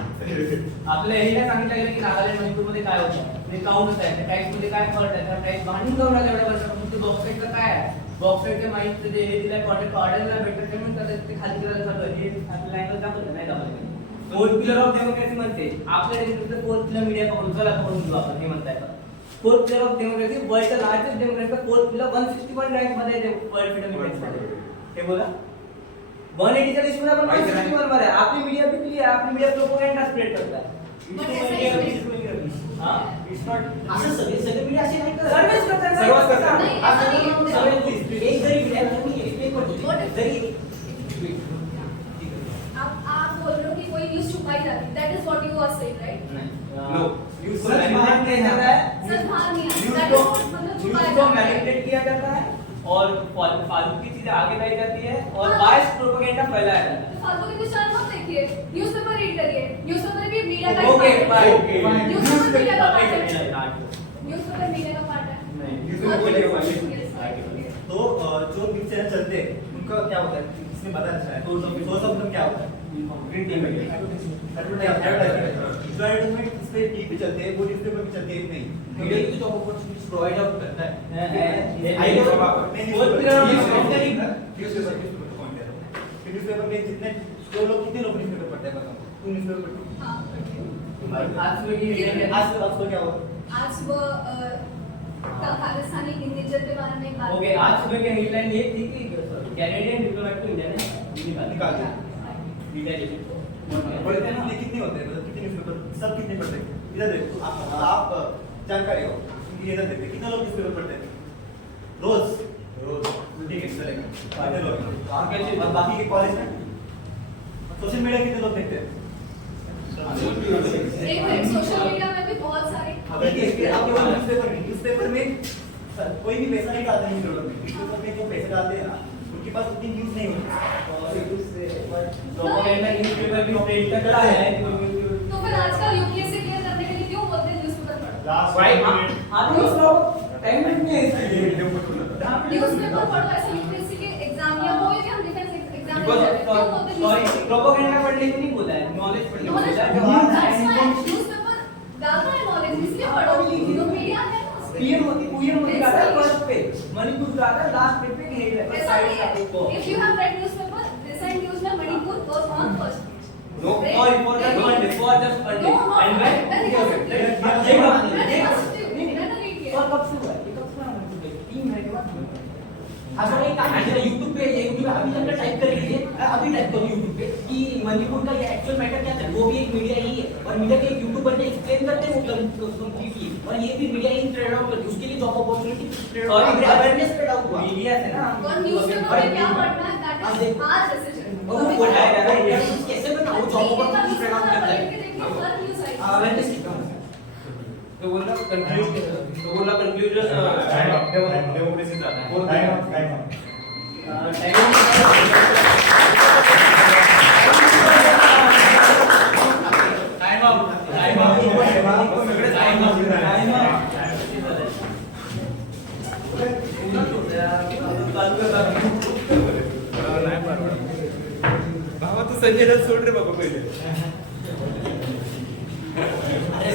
आपल्याला हे नाही सांगितलं गेलं की नागालँड मणिपूरमध्ये काय होतं म्हणजे काउंट आहे टॅक्समध्ये काय फरक आहे त्या टॅक्स भांडून जाऊन राहिलं एवढ्या वर्षापासून ते बॉक्साईटचं काय आहे बॉक्साईटच्या माहिती जे हे दिलं कॉन्टॅक्ट ऑर्डरला भेटतं ते म्हणतात ते खाली करायला सगळं हे आपल्या लँग्वेज दाखवलं नाही दाखवलं फोर्थ पिलर ऑफ डेमोक्रेसी म्हणते आपल्या देशाचं फोर्थ पिलर मीडिया पकडून चला पकडून घेऊ आपण हे म्हणताय फोर्थ पिलर ऑफ डेमोक्रेसी वर्ल्डचा लार्जेस्ट डेमोक्रेसीचा फोर्थ पिलर 161 रँक मध्ये वर्ल्ड फ्रीडम इंडेक्समध्ये हे बोला 180 च्या लिस्ट मध्ये आपण 161 वर आहे आपली मीडिया बिकली आहे आपली मीडिया प्रोपगेंडा स्प्रेड करतात हां इट्स नॉट असं सगळे मीडिया असे नाही करत सर्वच करतात सर्वच करतात एक जरी मीडिया तुम्ही एक्सप्लेन करतो जरी आप बोल रहे हो कि कोई न्यूज छुपाई जाती that is what you are saying right no news को मैनिपुलेट किया जाता है सर बाहर नहीं न्यूज़ को मैनिपुलेट किया जाता है और फालतू की चीजें आगे लाई जाती है और बायस प्रोपेगेंडा फैलाया जाता है फालतू की चैनल मत देखिए न्यूज़पेपर रीड करिए न्यूज़पेपर भी मीडिया का ओके बाय न्यूज़पेपर मीडिया का पार्ट है न्यूज़पेपर मीडिया का पार्ट है तो जो न्यूज चैनल चलते हैं उनका क्या होता है इसमें बताना चाहे तो सोर्स ऑफ इनकम क्या होता है एडवर्टाइजमेंट इस पे टीवी चलते हैं वो न्यूज़पेपर पे चलते हैं नहीं मीडिया की तो अपॉर्चुनिटीज प्रोवाइड आउट करता न्यूज़पेपर में जितने जो लोग कितने लोग न्यूज़पेपर पढ़ते हैं बताओ तू न्यूज़पेपर आज सुबह क्या हुआ आज वो खालिस्तानी इंडिविजुअल के बारे में बात ओके आज सुबह की हेडलाइन ये थी कि कैनेडियन डिप्लोमेट को इंडिया ने निकाल दिया पढ़ते हैं ना कितने होते हैं मतलब कितने न्यूज़पेपर सब कितने पढ़ते हैं इधर देखो आप जानकारी हो इधर देखते कितने लोग न्यूज़पेपर पढ़ते हैं रोज ठीक है चलेगा कितने लोग और बाकी के कॉलेज में सोशल मीडिया कितने लोग देखते हैं एक मिनट सोशल मीडिया में भी बहुत सारे न्यूज़पेपर में कोई भी पैसा नहीं डालते न्यूज़पेपर में जो पैसे डालते हैं ना उनके पास उतनी न्यूज़ नहीं होती प्रोपेगेंडा न्यूज़पेपर भी प्रिंट करता है तो फिर आजकल यूपीएससी क्लियर करने के लिए क्यों बोलते हैं न्यूज़पेपर पढ़ो भाई आप टाइम में नहीं है न्यूज़पेपर पढ़ो ऐसे यूपीएससी के एग्जाम या कोई भी हम डिफेंस एग्जाम क्यों बोलते हैं सॉरी प्रोपेगेंडा पढ़ने को नहीं बोला है नॉलेज पढ़ने को बोला है न्यूज़पेपर डालता है नॉलेज इसलिए पढ़ो जो मीडिया है पीएम मोदी का था फर्स्ट पे मणिपुर का था लास्ट पे के हेड ऐसा नहीं है if you have read newspaper recent news में Manipur was on first No, for just one day, for just one day. And और कब से हुआ है? ये कब से हुआ है? 3 महीने के बाद हुआ है। अच्छा एक आइडिया YouTube पे अभी जाकर टाइप कर लीजिए अभी टाइप करो YouTube पे कि मणिपुर का ये एक्चुअल मैटर क्या था वो भी एक मीडिया ही है और मीडिया के एक यूट्यूबर ने एक्सप्लेन करते हैं वो कंप्लीटली और ये भी मीडिया ही ट्रेड आउट करती है उसके लिए job opportunity trade out awareness spread out हुआ मीडिया से ना और न्यूज़पेपर में क्या पढ़ना है दैट इज आवर डिसीजन और वो बोला है कैसे बना वो जॉब अपॉर्चुनिटी स्प्रेड आउट करता है तो बोला कंक्लूजन डेमोक्रेसीचा भावा तू संजय दत्त सोड रे बाबा पहिले. अरे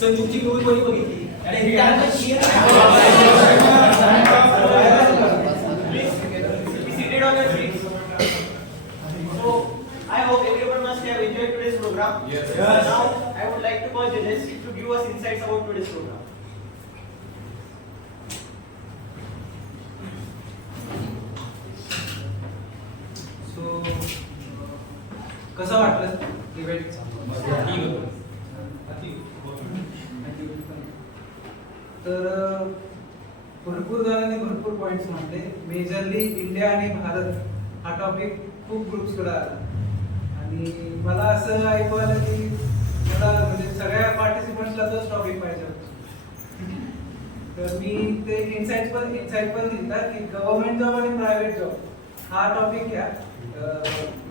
संजूची मूवी कोणी बघितली? अरे Be seated on your seats. So, I hope everyone must have enjoyed today's program. Yes. Now, I would like to call judges to give us insights about today's program. सो कसं वाटलं डिबेट? तर भरपूर जणांनी भरपूर पॉइंट्स मांडले. मेजरली इंडिया आणि भारत हा टॉपिक खूप ग्रुप्सकडे आला आणि मला असं ऐकू आलं की मला म्हणजे सगळ्या पार्टिसिपंट्सला तोच टॉपिक पाहिजे होता. तर मी ते इन्साइट पण दिला की गव्हर्नमेंट जॉब आणि प्रायव्हेट जॉब हा टॉपिक घ्या.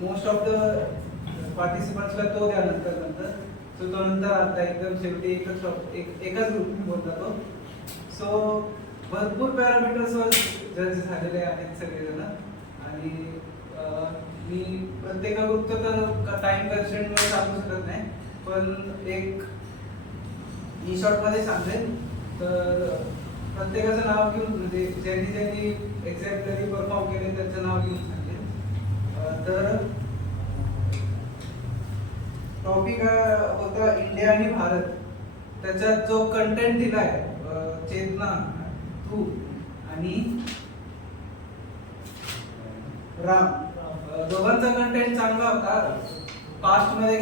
मोस्ट ऑफ द पार्टिसिपंट्सला तो द्या नंतर सो तो नंतर आता एकदम शेवटी एकाच ग्रुप बोलता तो. सो भरपूर पॅरामीटर्सवर जज झालेले आहेत सगळेजण आणि मी प्रत्येका ग्रुपचं तर टाइम कन्स्ट्रेंटमुळे सांगू शकत नाही, पण एक ई शॉर्टमध्ये सांगेन. तर प्रत्येकाचं नाव घेऊन म्हणजे ज्यांनी एक्झॅक्टली परफॉर्म केले त्यांचं नाव घेऊन सांगेन. तर टॉपिक होता इंडिया आणि भारत. त्याच्यात जो कंटेंट दिलाय चेतना, तू आणि राम, दोघांचा कंटेंट चांगला होता. पास्ट मध्ये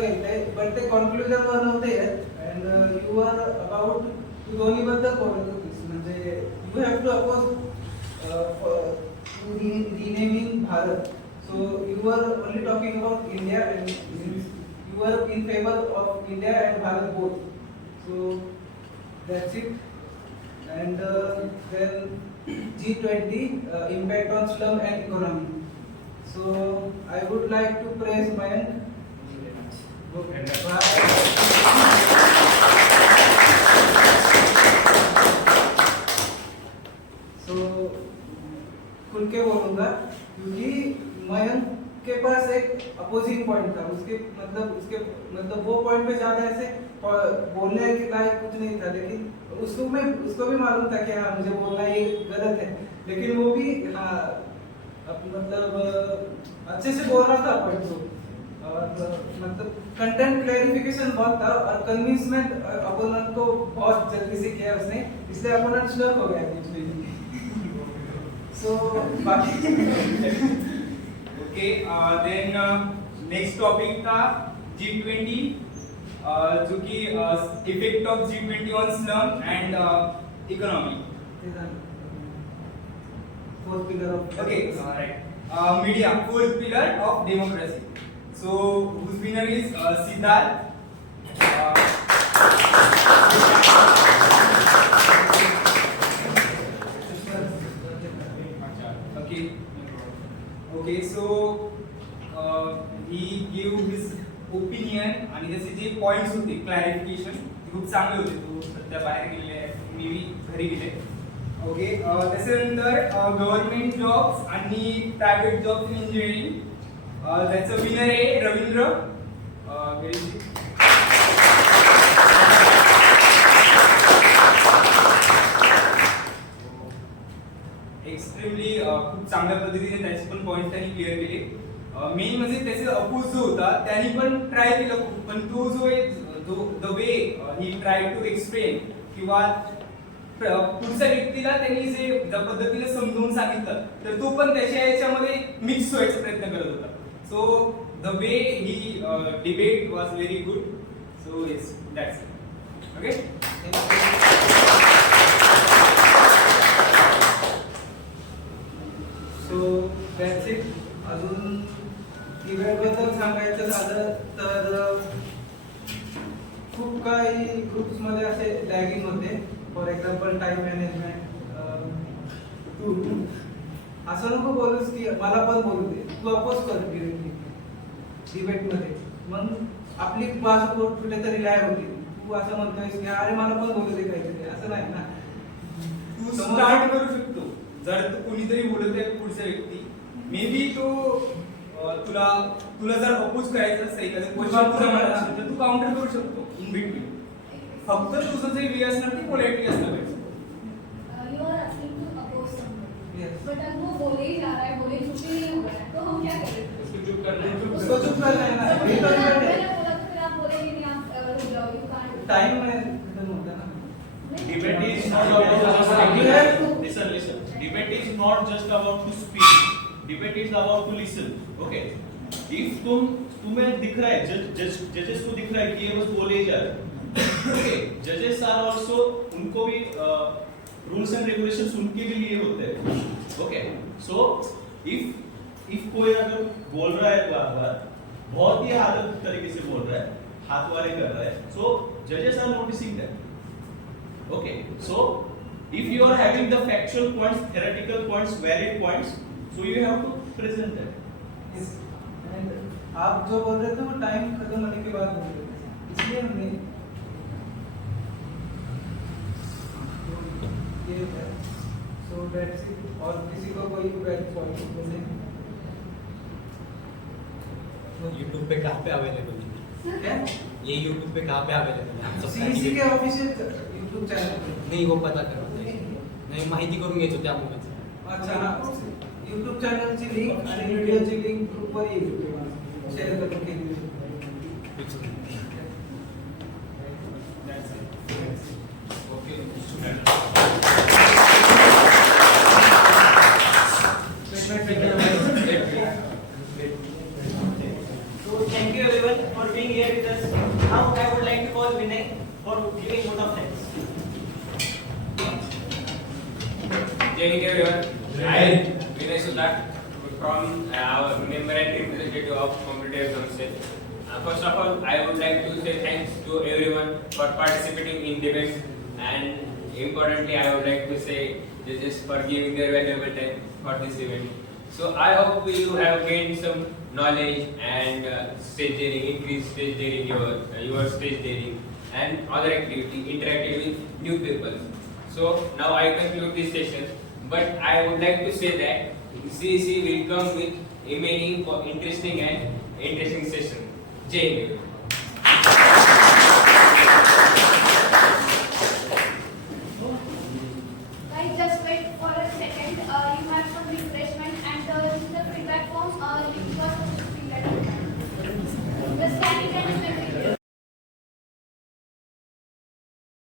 गेले बट ते कॉन्क्लुजन वर नव्हते अँड यू आर अबाउट तू दोन्ही बद्दल बोलत होतीस. म्हणजे you have to oppose renaming Bharat. So you were only talking about India and you were in favor of India and Bharat both. So that's it. And then G20 impact on slum and economy. So I would like to praise Mayank. So खुल के बोलूंगा क्योंकि मयंक के पास एक opposing point था. उसके मतलब वो पॉइंट पे ज्यादा ऐसे बोलने के लायक कुछ नहीं था, लेकिन उसको भी मालूम था कि हाँ मुझे बोलना ये गलत है, लेकिन वो भी हाँ मतलब अच्छे से बोल रहा था पॉइंट को. और मतलब कंटेंट क्लैरिफिकेशन बहुत था और कन्विंसमेंट अपोनेंट को बहुत जल्दी से किया उसने, इसलिए अपोनेंट स्टक हो गया बीच में. So बाकी Okay, then next topic था G20, जो कि effect of G20 on slum and economy. Fourth pillar of Okay, right. Media, fourth pillar of democracy. So whose winner is Siddharth. Okay, so he gave his opinion आणि त्याचे जे पॉइंट्स होते क्लॅरिफिकेशन खूप चांगले होते. तो सध्या बाहेर गेलेले आहे, मी घरी गेले. ओके, त्याच्यानंतर गव्हर्नमेंट जॉब्स आणि प्रायव्हेट जॉब्स इन इंजिनिअरिंग, त्याचं विनर आहे रवींद्र. एक्स्ट्रीमली खूप चांगल्या पद्धतीने त्याचे पण पॉइंट त्यांनी क्लिअर केले. मेन म्हणजे त्याचे अपोज जो होता त्यांनी पण ट्राय केलं खूप, पण तो जो the way he try to explain किंवा पुढच्या व्यक्तीला त्यांनी जे ज्या पद्धतीने समजून सांगितलं तर तो पण त्याच्या याच्यामध्ये मिक्स व्हायचा प्रयत्न करत होता. So the way he debate was very good. So yes, that's it. Okay, so that's it. अजून डिबेटबद्दल सांगायचं झालं तर खूप काही ग्रुप्समध्ये असे लॅगिंग होते. For example time management. तू असं नको बोलूस की मला पण बोलू दे, तू अपोज कर डिबेटमध्ये, मग आपली बाजू कुठेतरी लॅग होती. तू असं म्हणतोयस की अरे मला पण बोलू दे काहीतरी, असं नाही ना. तू स्टार्ट करू शकतो. जर तू कोणीतरी बोलत आहे पुढचा व्यक्ती, मे बी तो तुला जर अपोज करायचं असेल एखादं क्वेश्चन तुझा म्हणत असेल तर तू काउंटर करू शकतो इन बिटवीन. फक्त तुझं जे वे असणार ते पोलाइटली असलं पाहिजे. You are asking to oppose somebody. But अब वो बोले ही जा रहा है, बोले चुप ही नहीं हो रहा है, तो हम क्या करें? उसको चुप करना है. उसको चुप करना है ना. मैंने बोला तो फिर आप बोलेंगे नहीं, आप रुक जाओ, you can't. टाइम में खत्म होता ना. Debate is not about listen. Debate is not just about to speak. Debate is about to listen. Okay. If तुम्हें दिख रहा है, जजेस को दिख रहा है कि ये बस बोले ही जा रहे हैं. Okay. Judges are also, उनको भी रूल्स एंड रेगुलेशंस उनके भी लिए होते हैं. ओके. सो इफ कोई अगर बोल रहा है बार-बार, बहुत ही आदत तरीके से बोल रहा है, हाथ वाले कर रहा है, सो जजेस are noticing that. Okay, so if you are having the factual points, theoretical points, valid points, so you have to present them. Yes. And आप जो बोल रहे थे वो टाइम खत्म होने के बाद बोल रहे थे, इसलिए हमने ये है. So that's it. और किसी को कोई वैलिड पॉइंट बोलने YouTube पे कहाँ पे अवेलेबल है? क्या? ये YouTube पे कहाँ पे अवेलेबल है? CEC के ऑफिशियल YouTube चॅनल. नाही वो पता करा. नाही माहिती करून घ्यायचो त्यामुळे. अच्छा हा. YouTube चॅनलची लिंक आणि व्हिडिओची लिंक ग्रुपवर येईल. शेअर करून केली. So thank you everyone for being here with us. Now I would like to call Vinay for giving vote of thanks. Jai Hind everyone. I am Vinay Sudhar from our member and representative of Computer Exam Cell. First of all, I would like to say thanks to everyone for participating in debates, and importantly, I would like to say judges for giving their valuable time for this event. So I hope you have gained some knowledge and stage daring, increased stage daring, your stage daring, and other activity interacted with new people. So now I conclude this session, but I would like to say that CEC will come with many interesting sessions. Jai Hind.